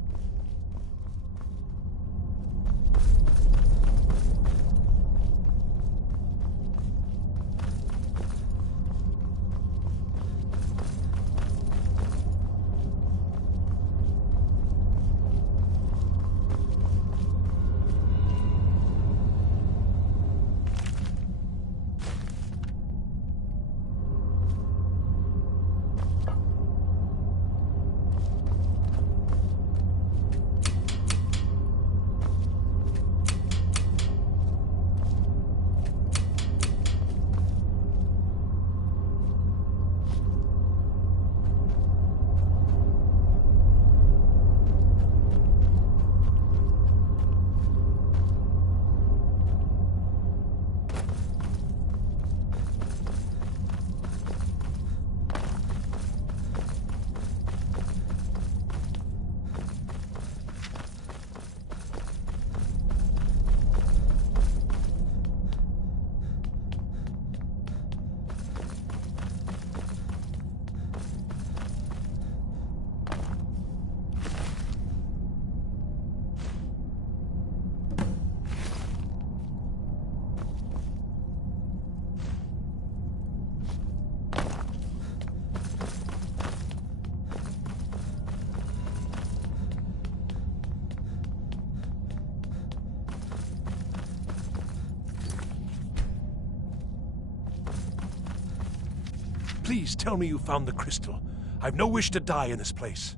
Please tell me you found the crystal. I've no wish to die in this place.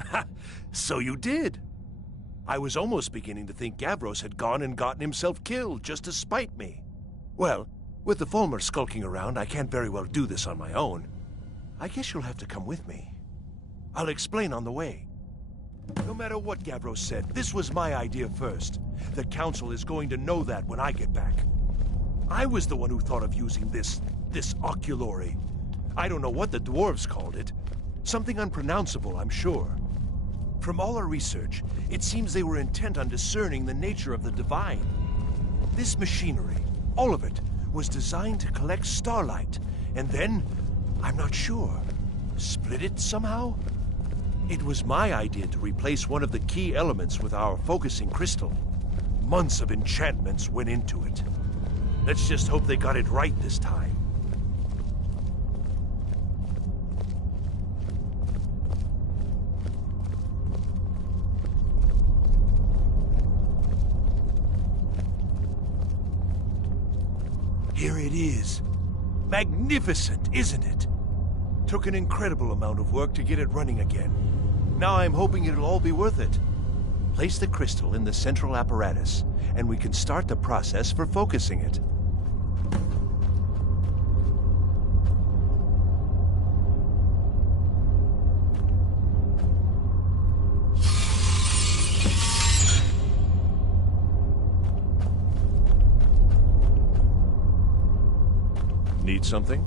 Ha! So you did. I was almost beginning to think Gavros had gone and gotten himself killed just to spite me. Well, with the Fulmer skulking around, I can't very well do this on my own. I guess you'll have to come with me. I'll explain on the way. No matter what Gavros said, this was my idea first. The Council is going to know that when I get back. I was the one who thought of using this oculory. I don't know what the dwarves called it. Something unpronounceable, I'm sure. From all our research, it seems they were intent on discerning the nature of the divine. This machinery, all of it, was designed to collect starlight, and then, I'm not sure, split it somehow? It was my idea to replace one of the key elements with our focusing crystal. Months of enchantments went into it. Let's just hope they got it right this time. Here it is. Magnificent, isn't it? Took an incredible amount of work to get it running again. Now I'm hoping it'll all be worth it. Place the crystal in the central apparatus, and we can start the process for focusing it. Need something?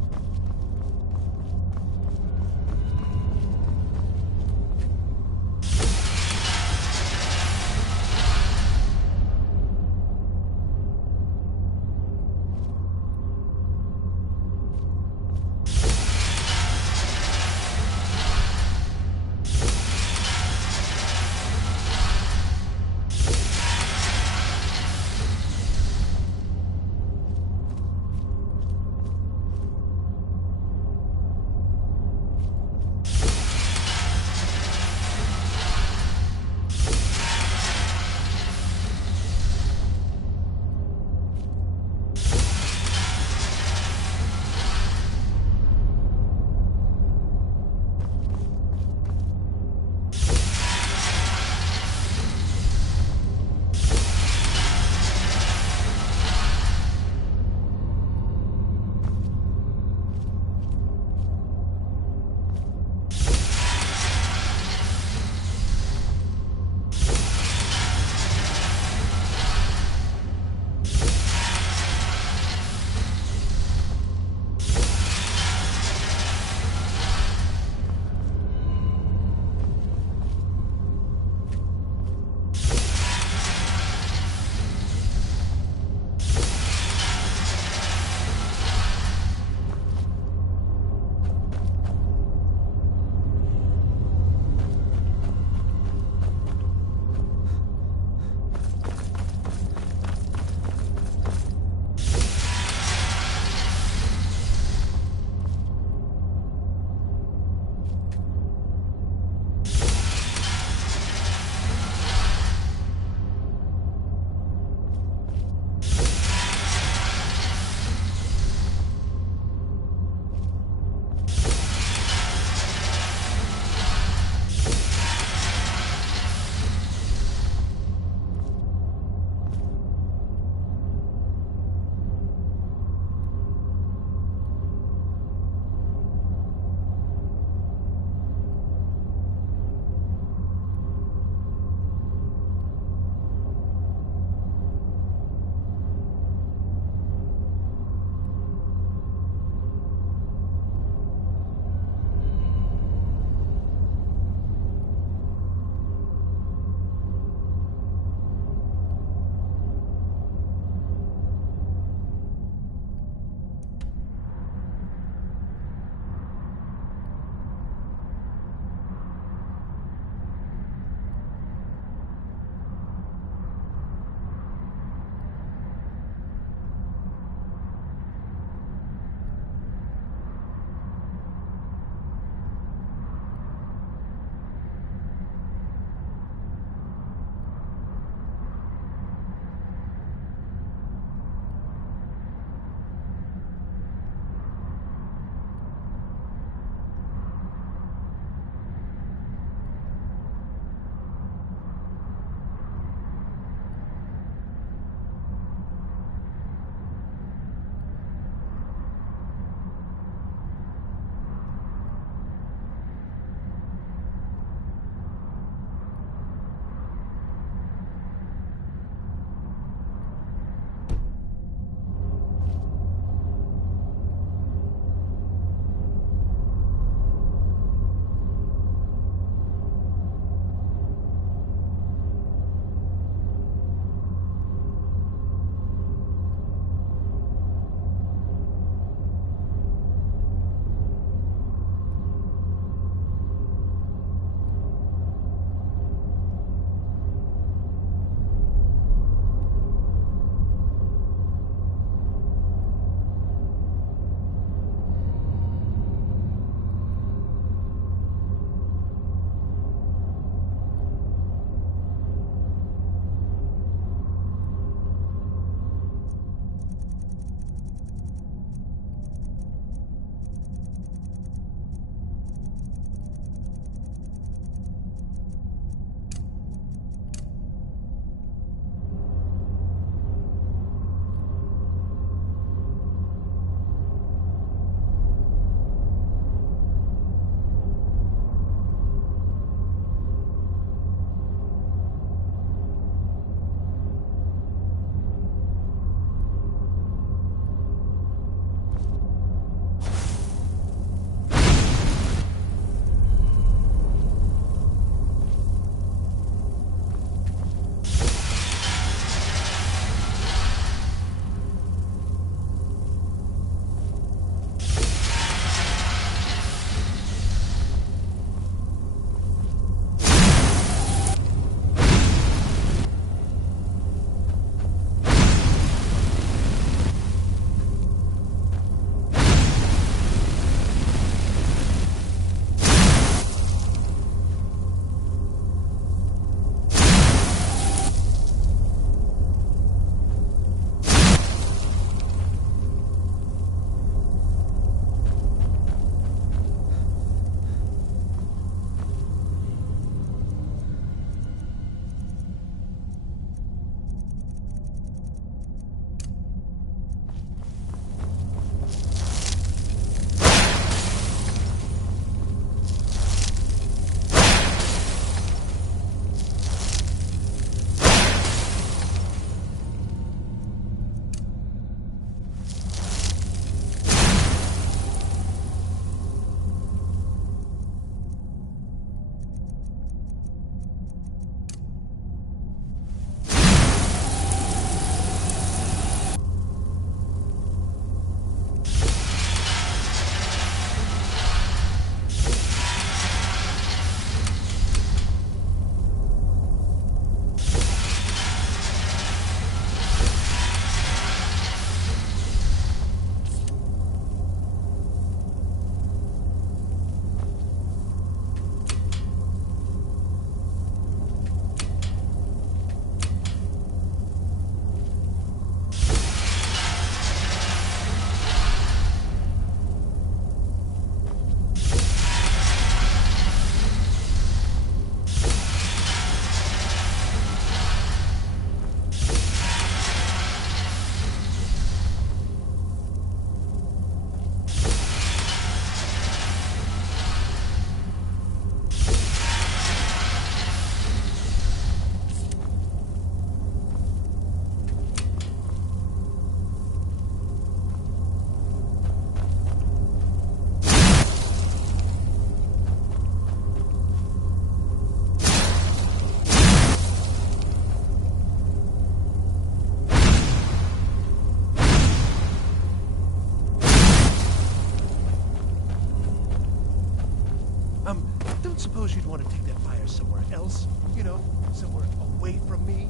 suppose you'd want to take that fire somewhere else? You know, somewhere away from me?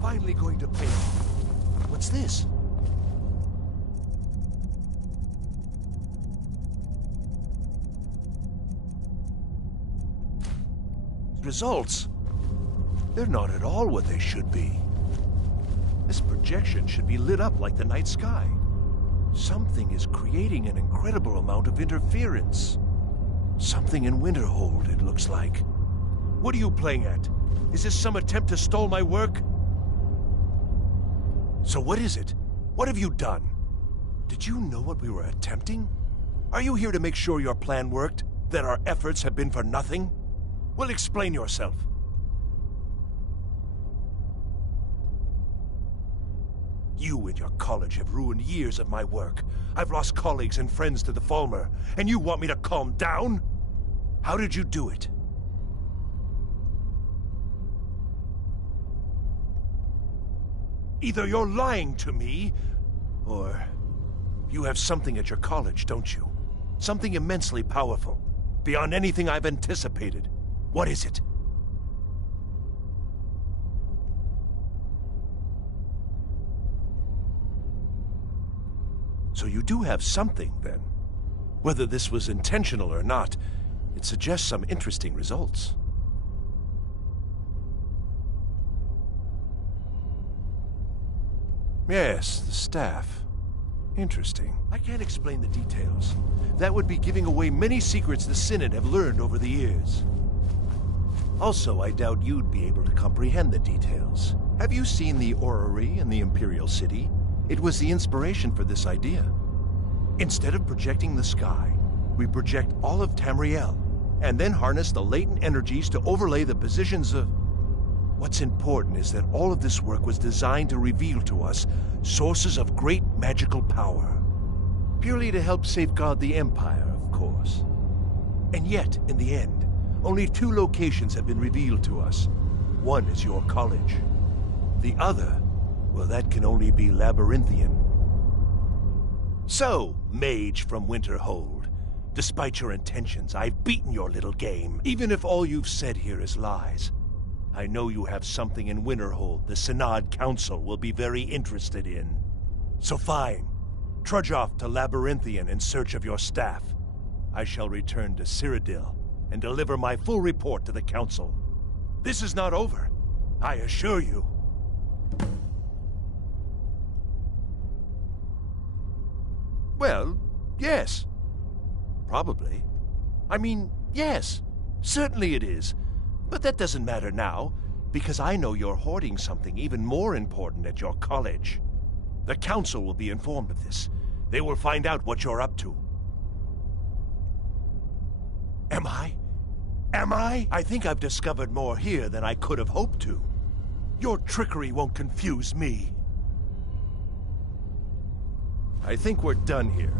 Finally going to pay off. What's this? Results? They're not at all what they should be. This projection should be lit up like the night sky. Something is creating an incredible amount of interference. Something in Winterhold, it looks like. What are you playing at? Is this some attempt to stall my work? So what is it? What have you done? Did you know what we were attempting? Are you here to make sure your plan worked? That our efforts have been for nothing? Well, explain yourself. You and your college have ruined years of my work. I've lost colleagues and friends to the Falmer, and you want me to calm down? How did you do it? Either you're lying to me, or you have something at your college, don't you? Something immensely powerful, beyond anything I've anticipated. What is it? So you do have something, then. Whether this was intentional or not, it suggests some interesting results. Yes, the staff. Interesting. I can't explain the details. That would be giving away many secrets the Synod have learned over the years. Also, I doubt you'd be able to comprehend the details. Have you seen the orrery in the Imperial City? It was the inspiration for this idea. Instead of projecting the sky, we project all of Tamriel, and then harness the latent energies to overlay the positions of... What's important is that all of this work was designed to reveal to us sources of great magical power. Purely to help safeguard the Empire, of course. And yet, in the end, only 2 locations have been revealed to us. One is your college. The other, well, that can only be Labyrinthian. So, mage from Winterhold, despite your intentions, I've beaten your little game, even if all you've said here is lies. I know you have something in Winterhold the Synod Council will be very interested in. So fine. Trudge off to Labyrinthian in search of your staff. I shall return to Cyrodiil and deliver my full report to the Council. This is not over, I assure you. Well, yes. Probably. I mean, yes. Certainly it is. But that doesn't matter now, because I know you're hoarding something even more important at your college. The Council will be informed of this. They will find out what you're up to. Am I? Am I? I think I've discovered more here than I could have hoped to. Your trickery won't confuse me. I think we're done here.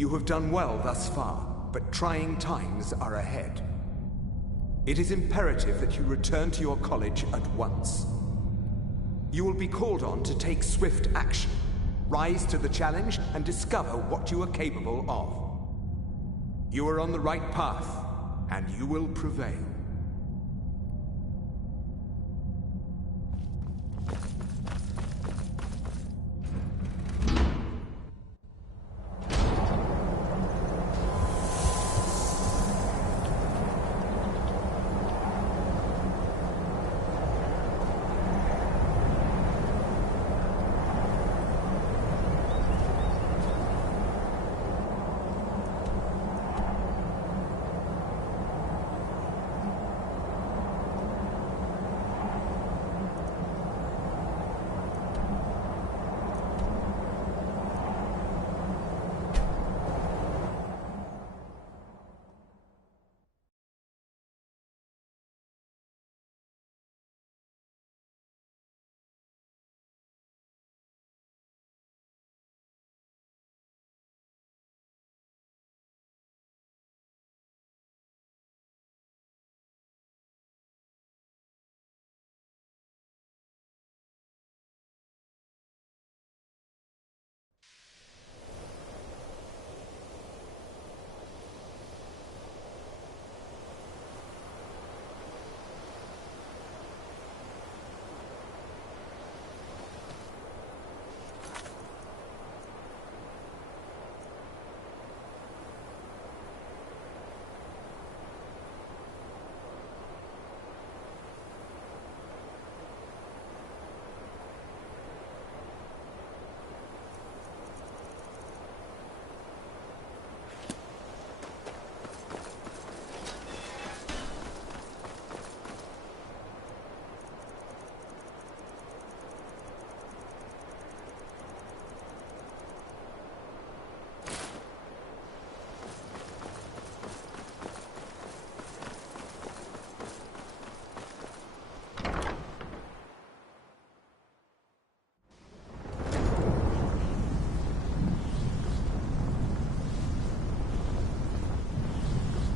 You have done well thus far, but trying times are ahead. It is imperative that you return to your college at once. You will be called on to take swift action, rise to the challenge, and discover what you are capable of. You are on the right path, and you will prevail.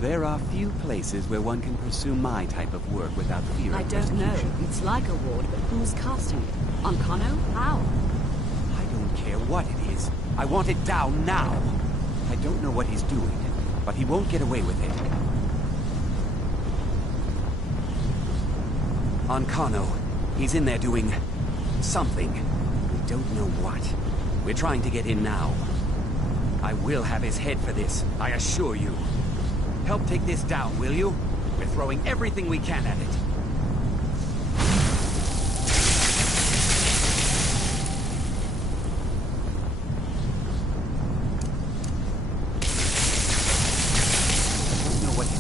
There are few places where one can pursue my type of work without fear of I don't know. It's like a ward, but who's casting it? On Kano? How? I don't care what it is. I want it down now. I don't know what he's doing, but he won't get away with it. On Kano, he's in there doing something. We don't know what. We're trying to get in now. I will have his head for this, I assure you. Help take this down, will you? We're throwing everything we can at it. I don't know what to do.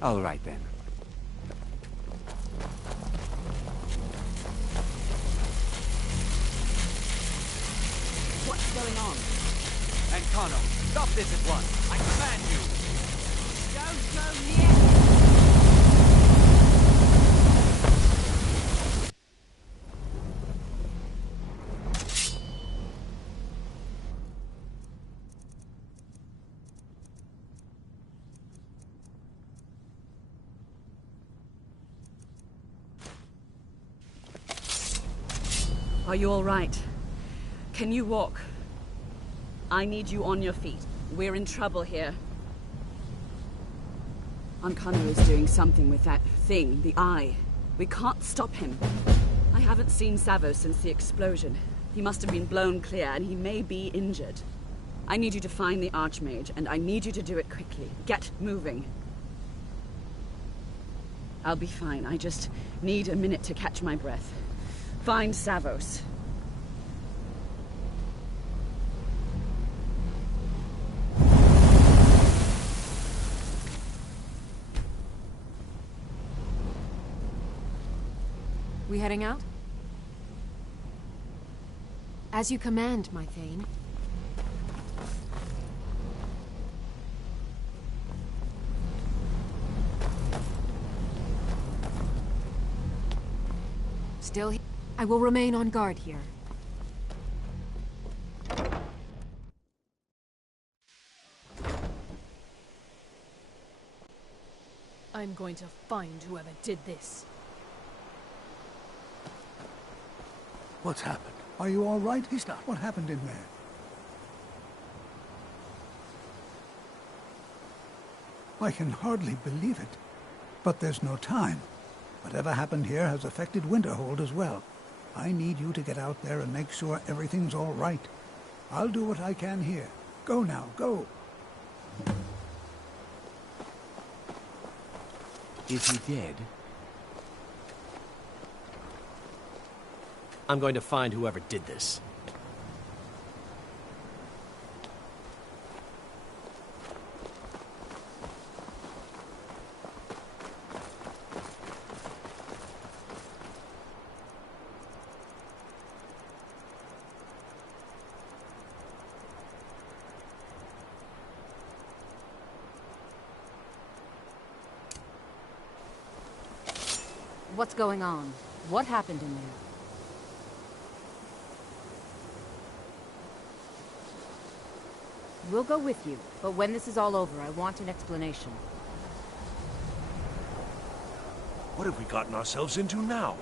All right, then. Kano, stop this at once. I command you. Don't go near him. Are you all right? Can you walk? I need you on your feet. We're in trouble here. Ankano is doing something with that thing, the eye. We can't stop him. I haven't seen Savo since the explosion. He must have been blown clear, and he may be injured. I need you to find the Archmage, and I need you to do it quickly. Get moving. I'll be fine. I just need a minute to catch my breath. Find Savos. We heading out? As you command, my Thane. still here? I will remain on guard here. I'm going to find whoever did this. What's happened? Are you all right? He's not. What happened in there? I can hardly believe it. But there's no time. Whatever happened here has affected Winterhold as well. I need you to get out there and make sure everything's all right. I'll do what I can here. Go now, go. Is he dead? I'm going to find whoever did this. What's going on? What happened in there? We'll go with you, but when this is all over, I want an explanation. What have we gotten ourselves into now?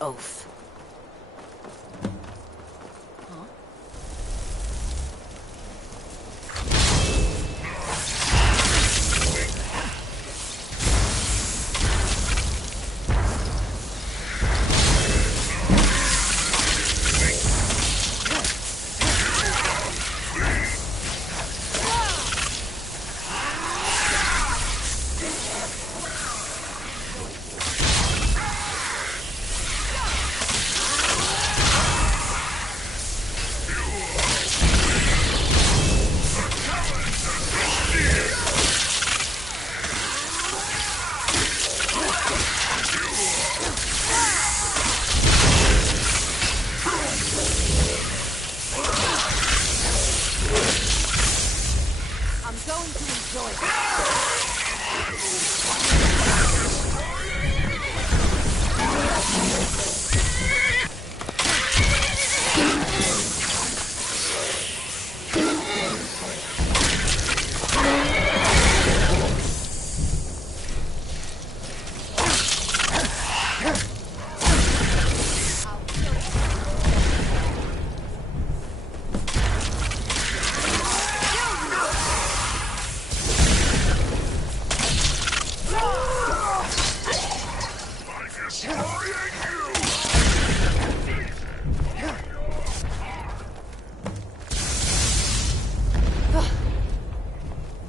Oath.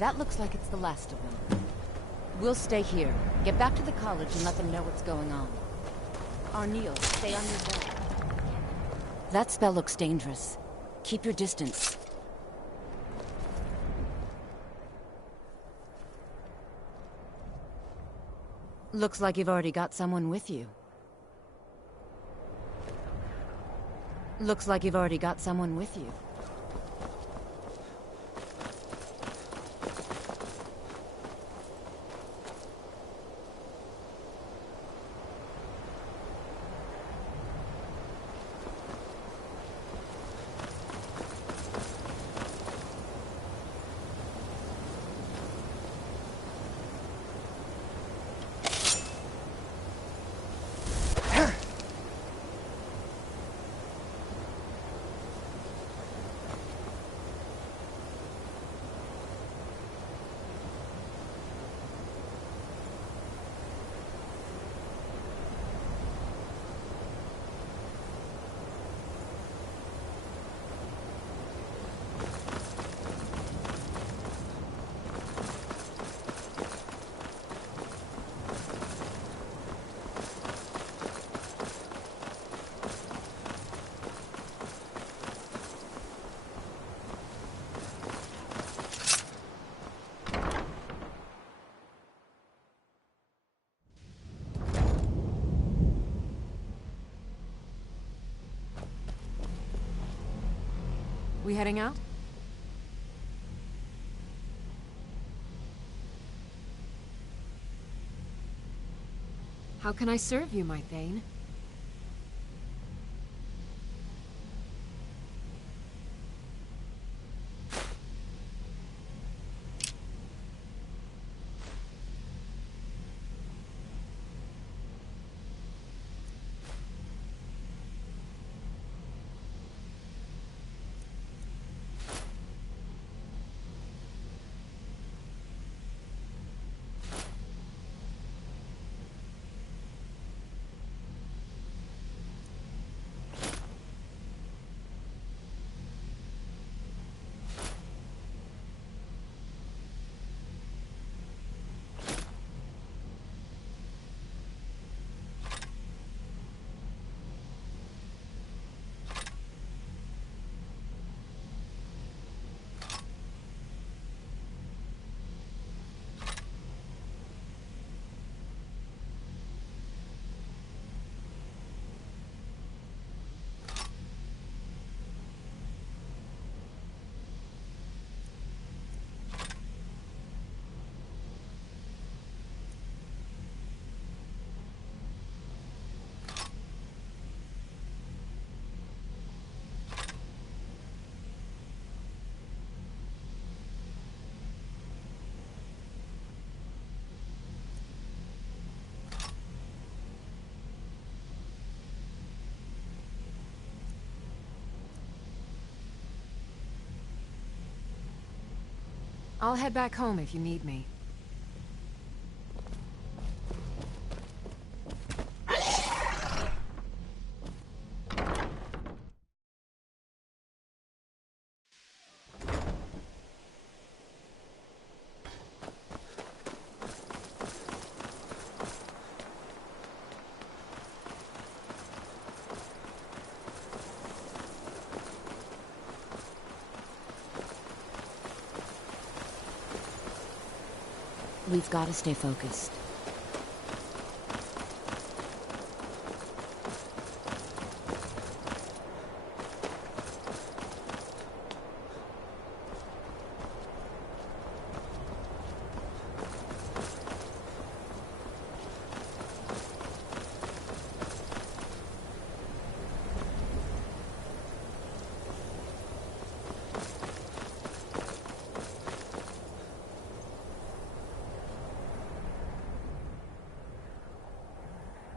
That looks like it's the last of them. We'll stay here. Get back to the college and let them know what's going on. Arneal, stay on your guard. That spell looks dangerous. Keep your distance. Looks like you've already got someone with you. Looks like you've already got someone with you. We heading out? How can I serve you, my Thane? I'll head back home if you need me. We've got to stay focused.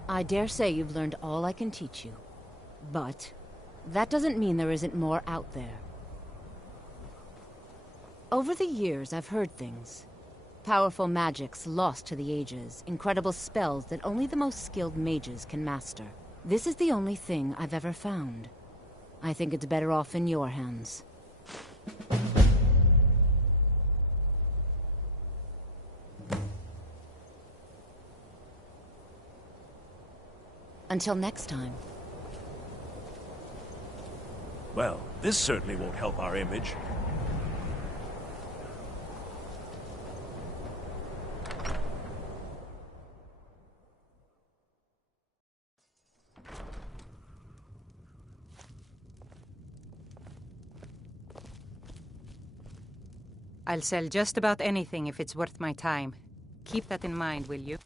I dare say you've learned all I can teach you. But that doesn't mean there isn't more out there. Over the years, I've heard things. Powerful magics lost to the ages, incredible spells that only the most skilled mages can master. This is the only thing I've ever found. I think it's better off in your hands. Until next time. Well, this certainly won't help our image. I'll sell just about anything if it's worth my time. Keep that in mind, will you?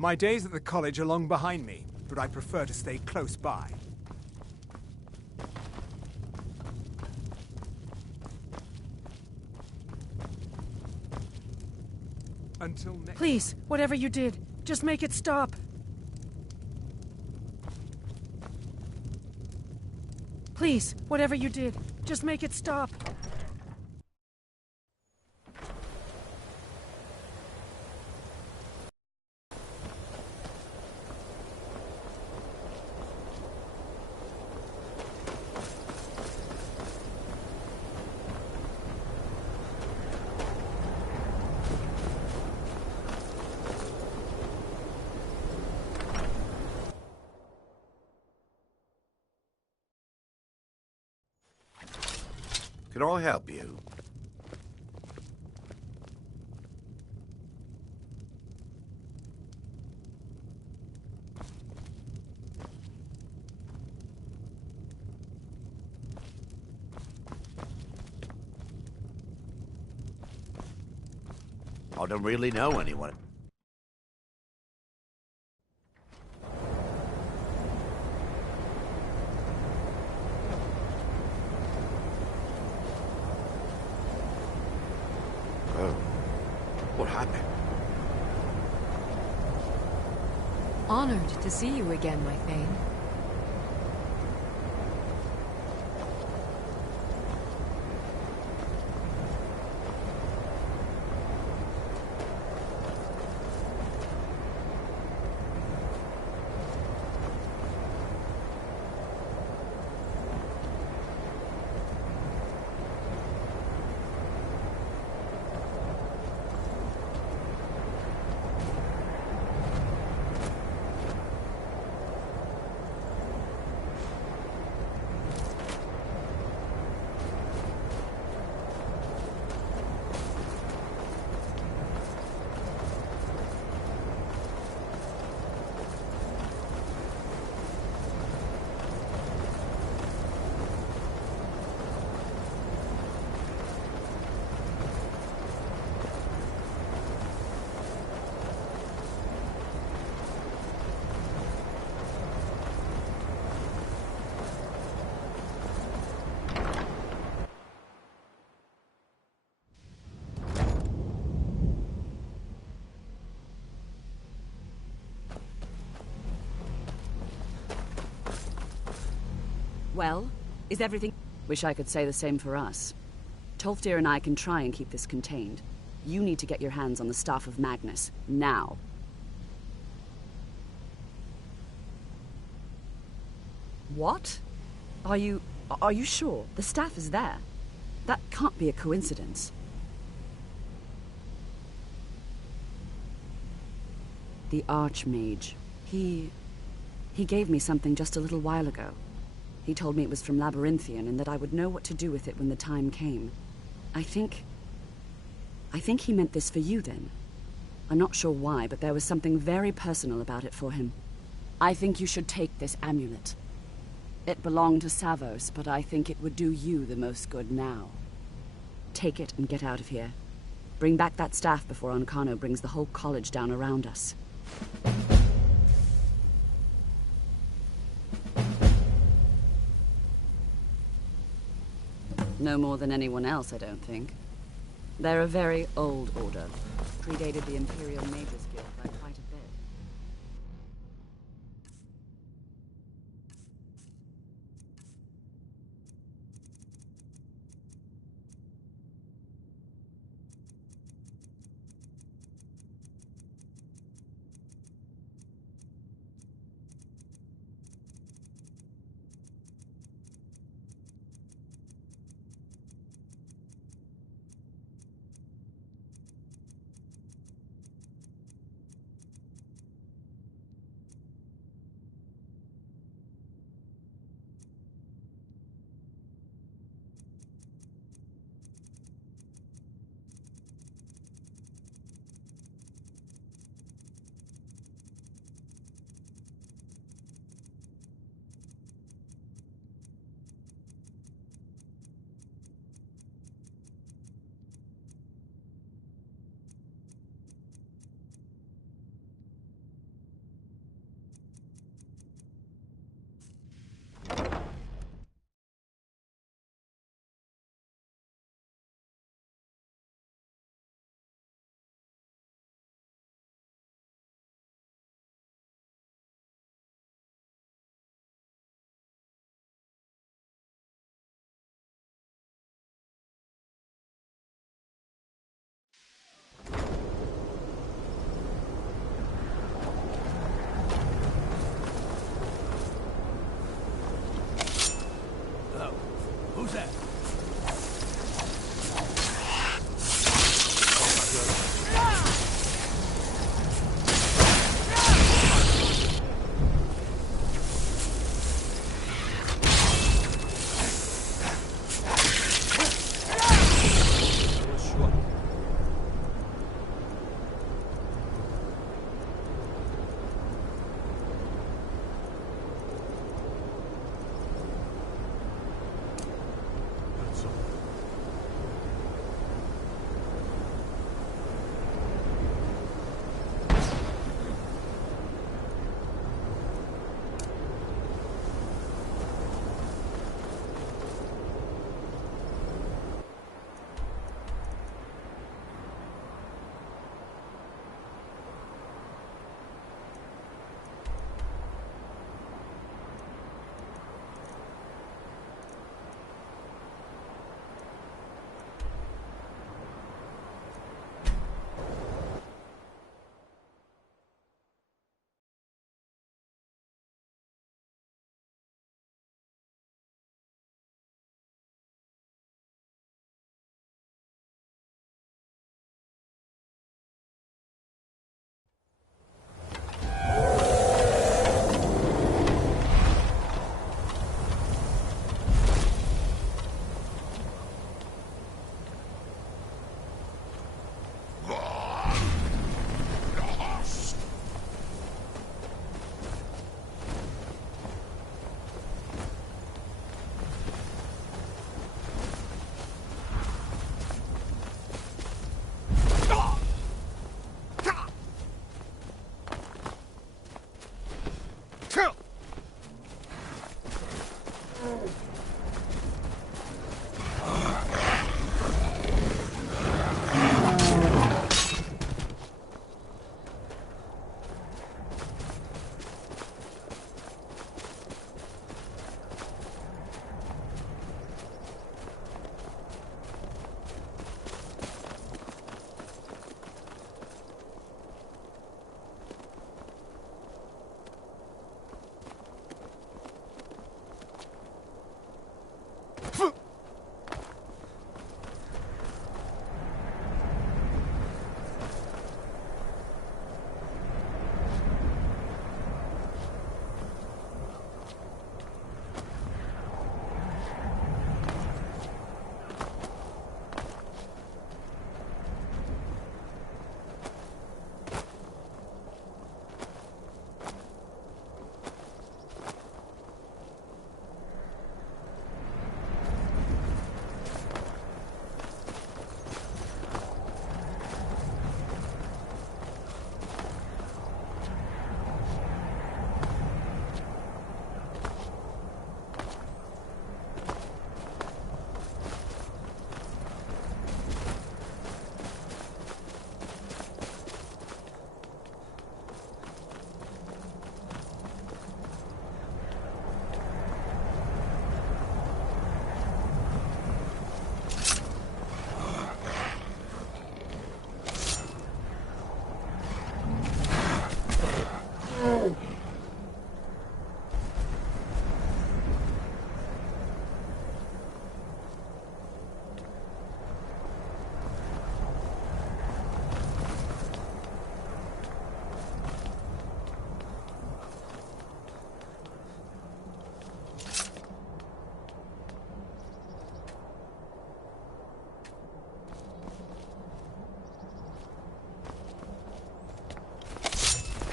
My days at the college are long behind me, but I prefer to stay close by. Until next... Please, whatever you did, just make it stop. Please, whatever you did, just make it stop. Can I help you? I don't really know anyone. Oh. What happened? Honored to see you again, my Thane. Well, is everything... Wish I could say the same for us. Tolfdir and I can try and keep this contained. You need to get your hands on the Staff of Magnus, now. What? Are you sure? The staff is there. That can't be a coincidence. The Archmage. He gave me something just a little while ago. He told me it was from Labyrinthian and that I would know what to do with it when the time came. I think he meant this for you then. I'm not sure why, but there was something very personal about it for him. I think you should take this amulet. It belonged to Savos, but I think it would do you the most good now. Take it and get out of here. Bring back that staff before Ancano brings the whole college down around us. No more than anyone else, I don't think. They're a very old order. Predated the Imperial Mages Guild by quite a bit.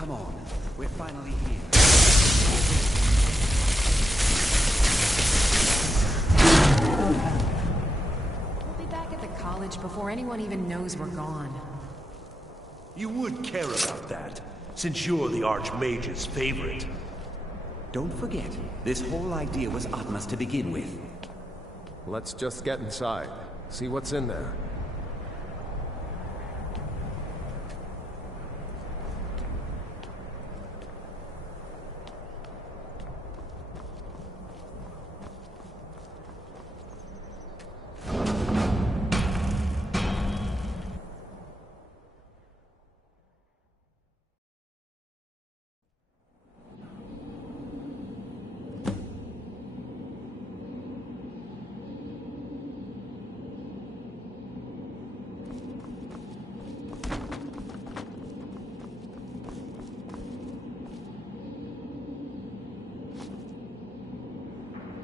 Come on. We're finally here. We'll be back at the college before anyone even knows we're gone. You would care about that, since you're the Archmage's favorite. Don't forget, this whole idea was Atma's to begin with. Let's just get inside. See what's in there.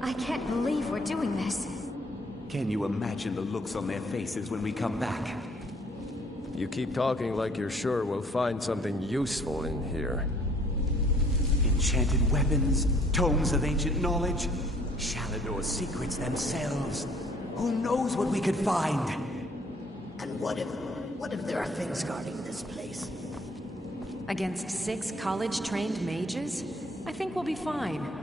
I can't believe we're doing this. Can you imagine the looks on their faces when we come back? You keep talking like you're sure we'll find something useful in here. Enchanted weapons, tomes of ancient knowledge, Shalador's secrets themselves. Who knows what we could find? And what if there are things guarding this place? Against 6 college-trained mages? I think we'll be fine.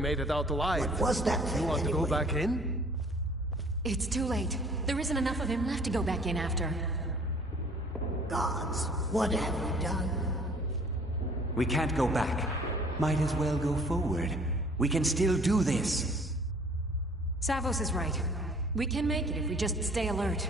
Made it out alive. What was that thing? You want anyway? to go back in? It's too late. There isn't enough of him left to go back in after. Gods, what have we done? We can't go back. Might as well go forward. We can still do this. Savos is right. We can make it if we just stay alert.